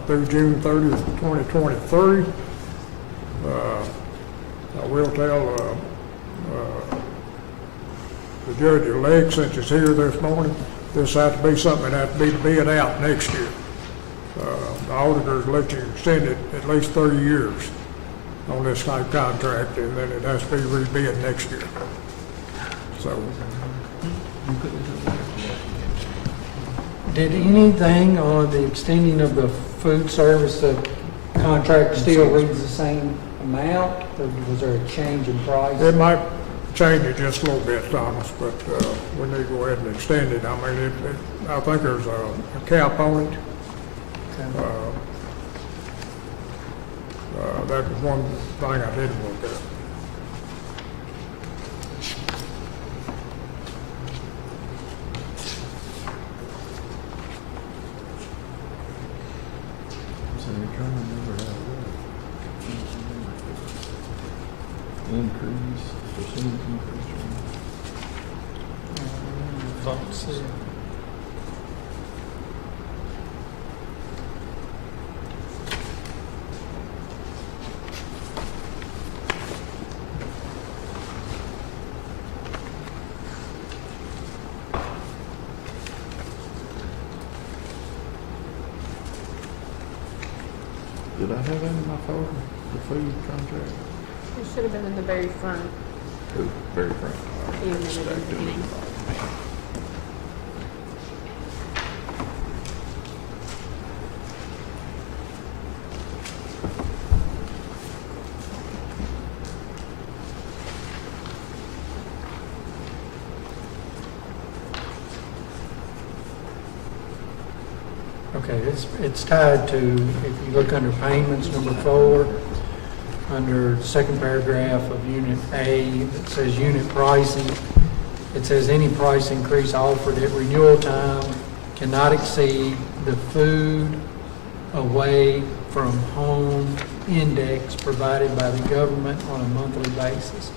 through June 30th, 2023. I will tell the judge-elect, since it's here this morning, this has to be something that has to be bid out next year. The auditors let you extend it at least 30 years on this type contract, and then it has to be rebid next year. So, Did anything on the extending of the food service contract still reads the same amount, or was there a change in price? it might change it just a little bit, Thomas, but we need to go ahead and extend it. I mean, I think there's a cap on it. That was one thing I didn't look at. Did I have that in my folder, the food contract? It should have been in the very front. Oh, very front. And then at the beginning. Okay, it's tied to, if you look under payments, number 4, under the second paragraph of Unit A, it says unit pricing. It says any price increase offered at renewal time cannot exceed the food away from home index provided by the government on a monthly basis.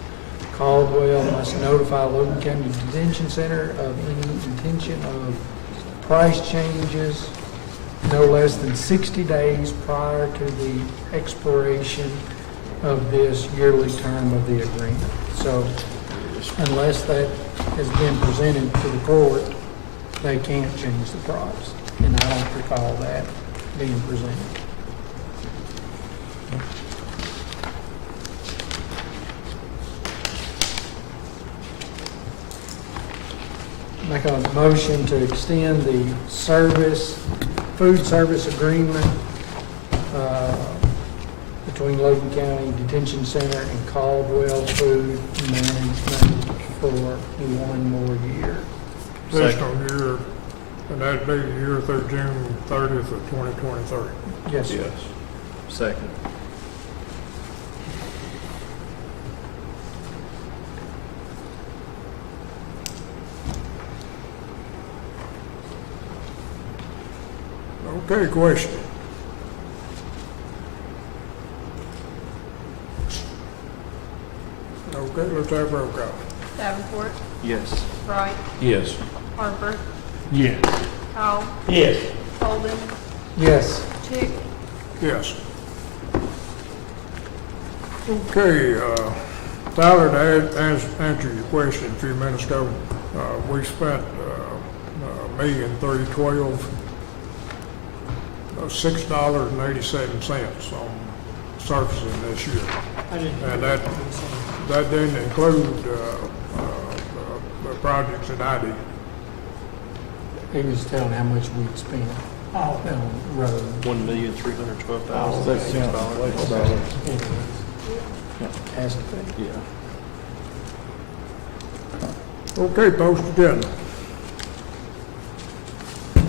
Caldwell must notify Logan County Detention Center of any intention of price changes no less than 60 days prior to the expiration of this yearly term of the agreement. So unless that has been presented to the court, they can't change the price. And I don't recall that being presented. Make a motion to extend the food service agreement between Logan County Detention Center and Caldwell Food Management for 1 more year. Fiscal year, and that'd be the year through June 30th of 2023. Yes, sir. Yes. Second. Okay, question. Okay, let's have roll call. Davenport, Yes. Wright, Yes. Harper, Yes. Hall, Yes. Holden, Yes. Chick, Yes. Okay, Tyler, to answer your question a few minutes ago, we spent $1,312,000, $6.87 on surfacing this year. And that didn't include the projects that I did. He was telling how much we'd spent on the road. $1,312,000. Has to be. Yeah. Okay, post agenda. You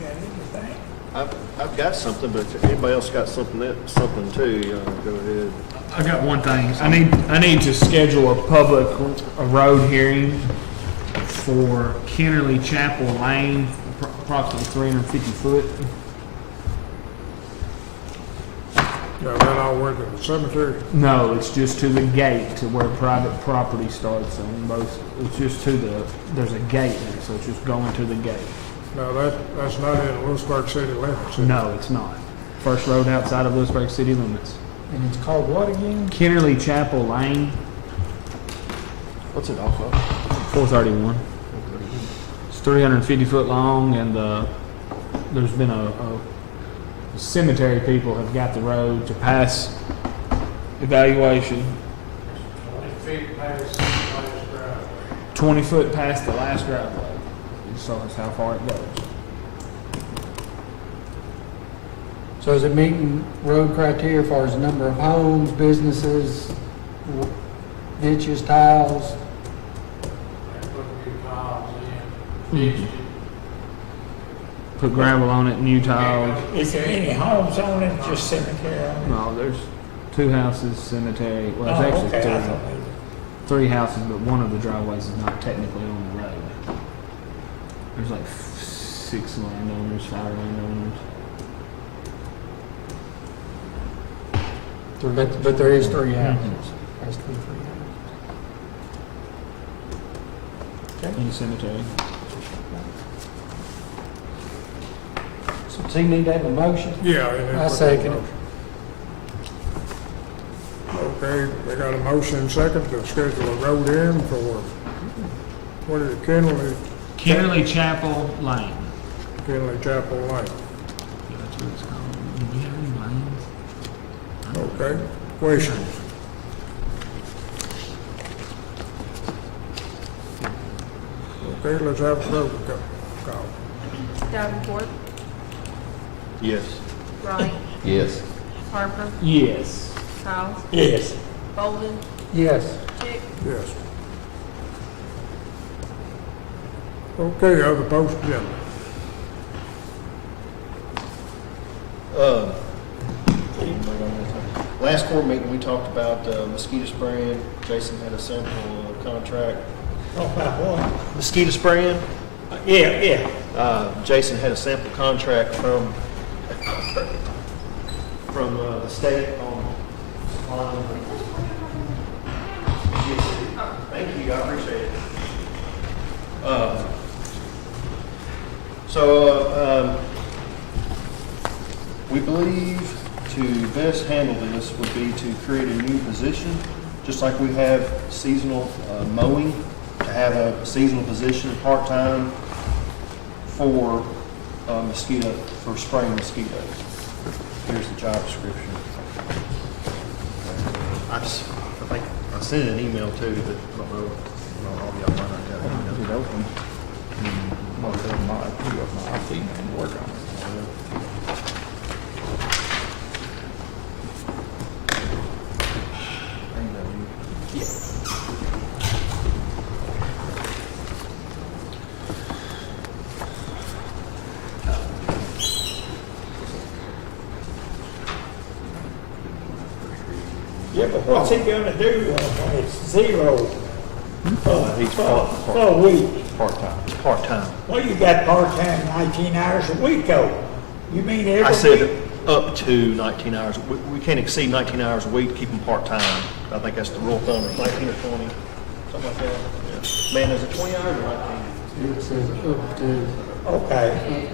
got anything? I've got something, but if anybody else got something too, go ahead. I got one thing. I need to schedule a road hearing for Kennerly Chapel Lane, approximately 350 foot. Now, that all went to the cemetery. No, it's just to the gate to where private property starts on both. It's just there's a gate there, so it's just going to the gate. Now, that's not in Lewisburg city limits. No, it's not. First road outside of Lewisburg city limits. And it's called what again? Kennerly Chapel Lane, What's it off of? 431. It's 350 foot long, and there's been a cemetery people have got the road to pass evaluation. 20 feet past the last driveway. 20 foot past the last driveway. So that's how far it goes. So is it meeting road criteria as far as number of homes, businesses, ditches, tiles? Put gravel on it, new tiles. Is there any homes on it, just cemetery on it? No, there's 2 houses, cemetery. Well, there's Oh, actually okay, I thought maybe. 3 houses, but one of the driveways is not technically on the road. There's like 6 landowners, 5 landowners. But there is 3 houses. Has to be 3 houses. In the cemetery. So does he need to have a motion? Yeah. I second it. Okay, we got a motion second to schedule a road in for, what is it, Kennerly Chapel Lane. Kinley Chapel Lane. That's what it's called. Do you have any lanes? Okay, questions? Okay, let's have a road call. Davenport, Yes. Wright, Yes. Harper, Yes. Powell, Yes. Bolden, Yes. Chick, Yes. Okay, other post agenda. Last board meeting, we talked about mosquito spraying. Jason had a sample contract. Talk about what? Mosquito spraying, Yeah. Jason had a sample contract from the state on supplying. Thank you, I appreciate it. We believe to best handle this would be to create a new position, just like we have seasonal mowing, to have a seasonal position, part-time, for mosquito, for spraying mosquitoes. Here's the job description. I think I sent an email too, but I don't know, all of y'all might not have it. It open. Most of them, my IT man work on it. Yeah, but what's he gonna do when it's zero? He's For a week? Part-time. It's part-time. Well, you got part-time 19 hours a week though. You mean every week? I said up to 19 hours. We can't exceed 19 hours a week to keep them part-time. I think that's the rule of thumb, 19 or 20, something like that. Yeah. Man, is it 20 hours or 19? It says up to. Okay.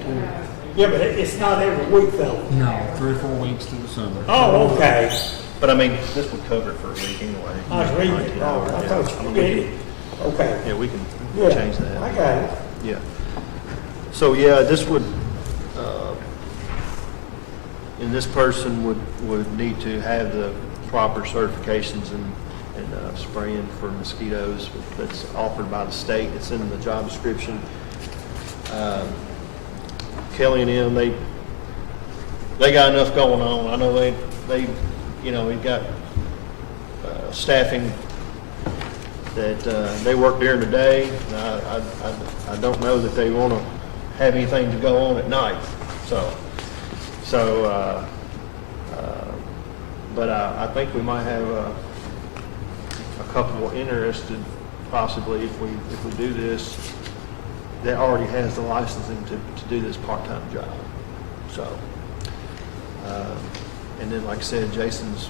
Yeah, but it's not every week though. No, 3 or 4 weeks to the summer. Oh, okay. But I mean, this would cover it for a week anyway. I was reading it 19 wrong. hours, I yeah. thought you mean, did it. Okay. Yeah, we can Yeah, change that. I got it. Yeah. So, yeah, this would, and this person would need to have the proper certifications and spraying for mosquitoes that's offered by the state. It's in the job description. Kelly and them, they got enough going on. I know they we've got staffing that they work during the day. I don't know that they want to have anything to go on at night. But I think we might have a couple interested, possibly if we do this, that already has the licensing to do this part-time job. So, and then like I said, Jason's,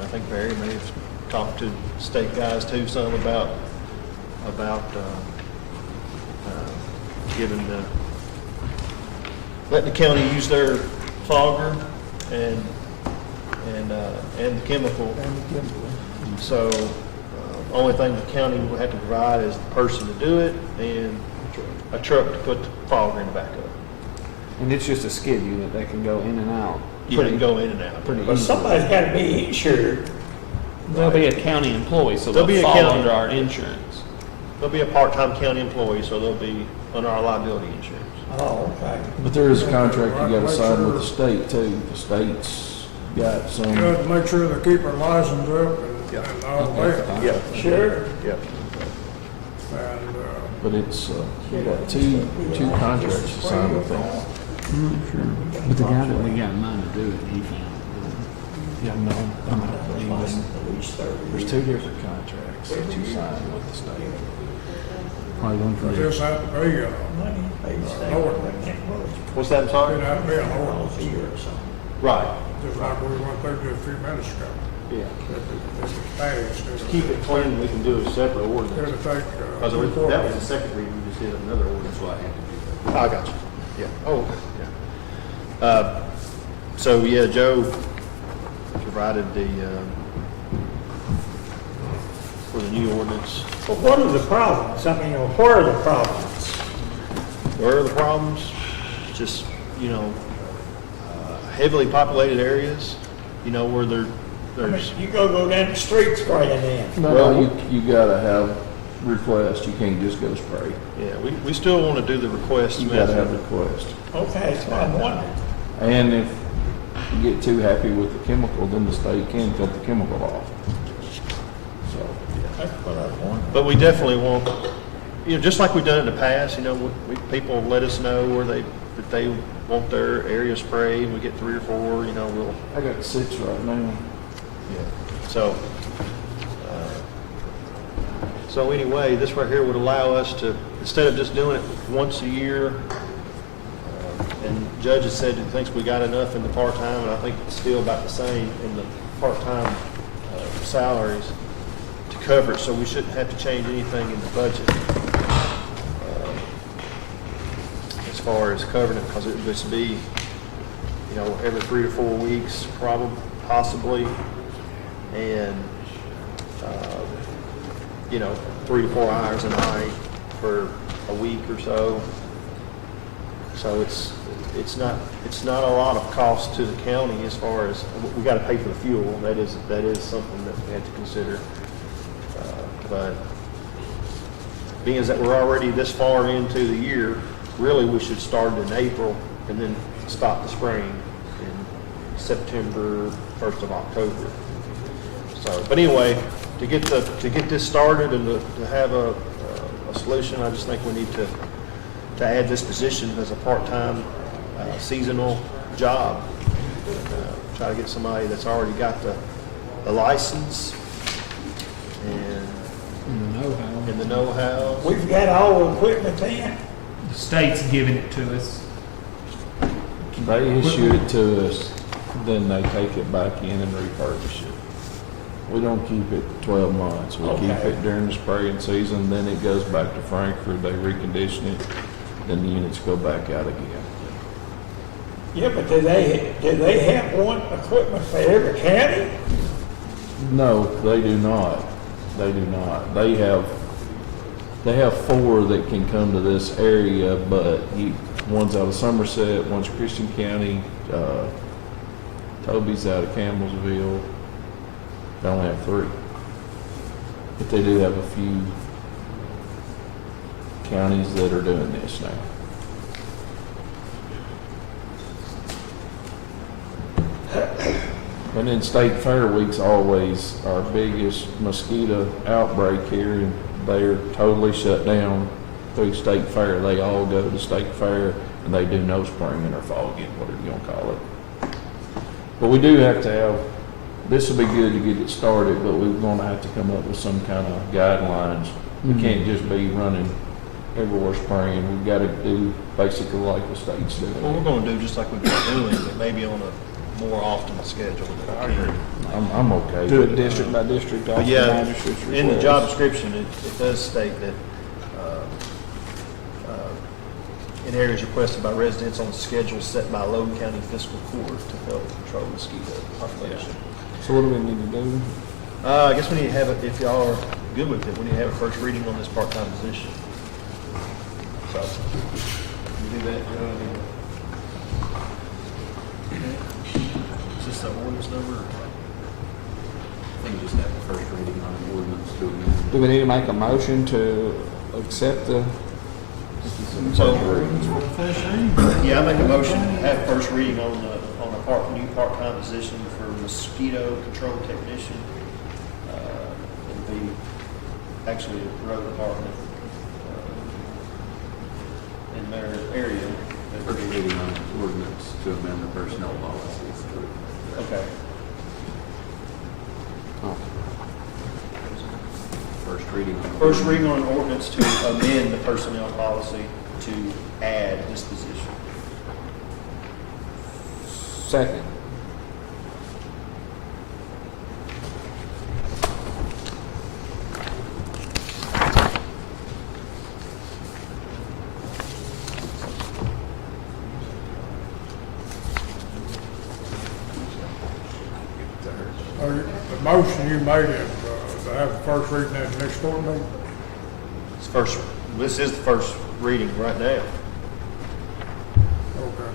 I think Barry may have talked to state guys too, some about letting the county use their fogger and the chemical. So, only thing the county will have to provide is the person to do it and a truck to put the fogger in the back of. And it's just a skid unit that can go in and out. Put it go in and out. Pretty But easy. somebody's gotta be insured. They'll be a county employee, so They'll they'll be a fall county- under our insurance. They'll be a part-time county employee, so they'll be under our liability insurance. Oh, okay. But there is a contract you gotta sign with the state too. The state's got You some. have to make sure they keep their license up and all that. Yeah. Sure. Yeah. And, But it's, you got two contracts to sign with them. But the guy that we got in mind to do it, he found Yeah, no, there's two different contracts that you sign with the state. probably one for I the just have to be, Money pays state. Lord. What's that, I'm sorry? It'd have to be a Lord, $1 a year or something. Right. just like we went through just a few minutes ago. Yeah. This is passed. Keep it clean, we can do a separate ordinance. It'll take, Because that was the second reading, we just did another ordinance. That's why I had to do I got you. Yeah. Oh, okay. Yeah. So, yeah, Joe provided for the new ordinance. But what are the problems? I mean, where are the problems? Where are the problems? Just, heavily populated areas, where there's, You go down the street spraying in. Well, you gotta have request, you can't just go spray. yeah, we still want to do the request You gotta have method. request. Okay, so I'm wondering. And if you get too happy with the chemical, then the state can cut the chemical off. So, That's what I was wondering. But we definitely want, just like we've done in the past, people let us know that they want their area sprayed. We get 3 or 4, we'll. I got 6 right now. Yeah. So anyway, this right here would allow us to, instead of just doing it once a year, and Judge has said he thinks we got enough in the part-time, and I think it's still about the same in the part-time salaries to cover it, so we shouldn't have to change anything in the budget as far as covering it, because it would just be, every 3 to 4 weeks, possibly, and 3 to 4 hours a night for a week or so. So it's not a lot of cost to the county as far as we got to pay for the fuel. That is something that we had to consider. But being as that we're already this far into the year, really we should start in April and then stop the spraying in September, 1st of October. So, but anyway, to get this started and to have a solution, I just think we need to add this position as a part-time seasonal job. Try to get somebody that's already got the license and the know-how. We've got all the equipment then. The state's giving it to us. They issue it to us, then they take it back in and refurbish it. We don't keep it 12 months. We keep Okay. it during the spraying season, then it goes back to Frankfurt, they recondition it, then the units go back out again. Yeah, but do they have one equipment for every county? No, they do not. They do not. They have 4 that can come to this area, but one's out of Somerset, one's Christian County, Toby's out of Campbellsville. They only have 3. But they do have a few counties that are doing this now. And then State Fair Week's always our biggest mosquito outbreak here, and they're totally shut down through State Fair. They all go to State Fair, and they do no spring or fogging, whatever you want to call it. But we do have to have, this will be good to get it started, but we're going to have to come up with some kind of guidelines. We can't just be running everywhere spraying. We've got to do basically like the state's doing. Well, we're going to do just like we've been doing, but maybe on a more often schedule. I'm okay. Do with it district by district. But off the yeah, magistrate's in the request. job description, it does state that in areas requested by residents on schedule set by Logan County Fiscal Court to help control mosquito population. So what do we need to do? I guess we need to have it, if y'all are good with it, we need to have a first reading on this part-time position. So, you do that, Is this the ordinance number? I think just have the first reading on the ordinance to amend. Do we need to make a motion to accept the? So, yeah, I make a motion to have first reading on a new part-time position for mosquito control technician. It'll be actually a road department in their area. First reading on ordinance to amend the personnel policies. Okay. First reading. First reading on an ordinance to amend the personnel policy to add this position. Second. motion you made it, to have the first reading at the next court meeting? This is the first reading right now. Okay.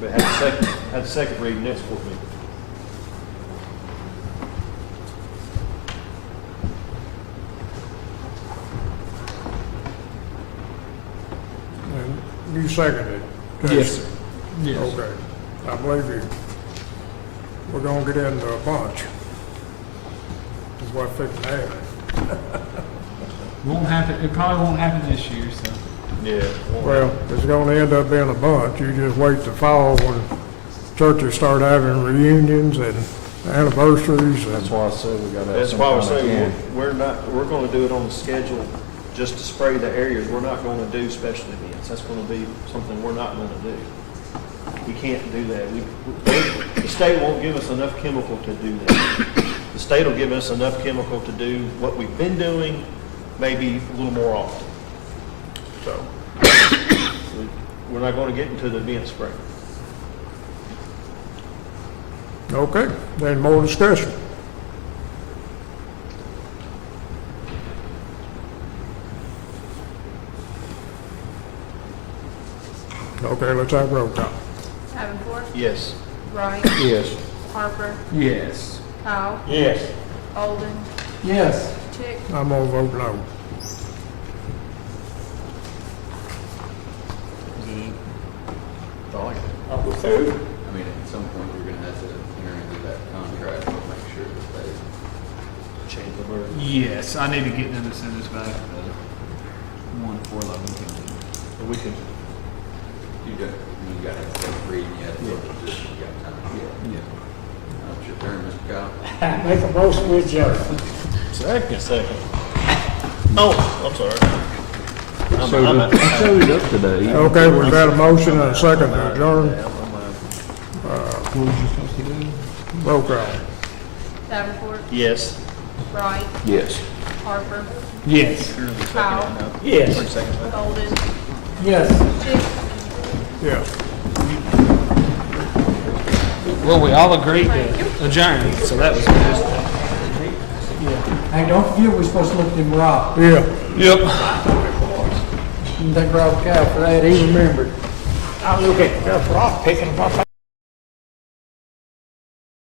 But had the second reading next court meeting. And you seconded it? Yes, sir. Yes. Okay, I believe you. We're gonna get into a bunch. Is what fixing to happen. Won't happen, it probably won't happen this year, so. Yeah. Well, it's gonna end up being a bunch. You just wait till fall when churches start having reunions and anniversaries That's and, why I said we gotta have That's some why we're kind of saying, camp. we're gonna do it on the schedule just to spray the areas. We're not gonna do special events. That's gonna be something we're not gonna do. We can't do that. The state won't give us enough chemical to do that. The state will give us enough chemical to do what we've been doing, maybe a little more often. So, we're not gonna get into the event spray. okay, then more discussion. Okay, let's have roll call. Davenport, Yes. Wright, Yes. Harper, Yes. Kyle, Yes. Golden, Yes. Chick, I'm gonna vote no. Number two. I mean, at some point, you're gonna have to enter into that contract and make sure that they Change the word. Yes, I need to get them to send us back the one for Logan County. We can, you got to have a reading yet, so just, you got time. Yeah. It's your turn, Mr. Kyle. Make a motion with Joe. second. Oh, I'm sorry. I showed up today. Okay, we've got a motion and a second to adjourn. What was you supposed to do? Roll call. Davenport, Yes. Wright, Yes. Harper, Yes. Kyle, Yes. Golden, Yes. Chick, Yeah. Well, we all agreed to adjourn, so that was good. Hey, don't forget, we're supposed to look at them rock. Yeah. Yep. Didn't think Rob Cow for that, he remembered. I look at the rock picking them up.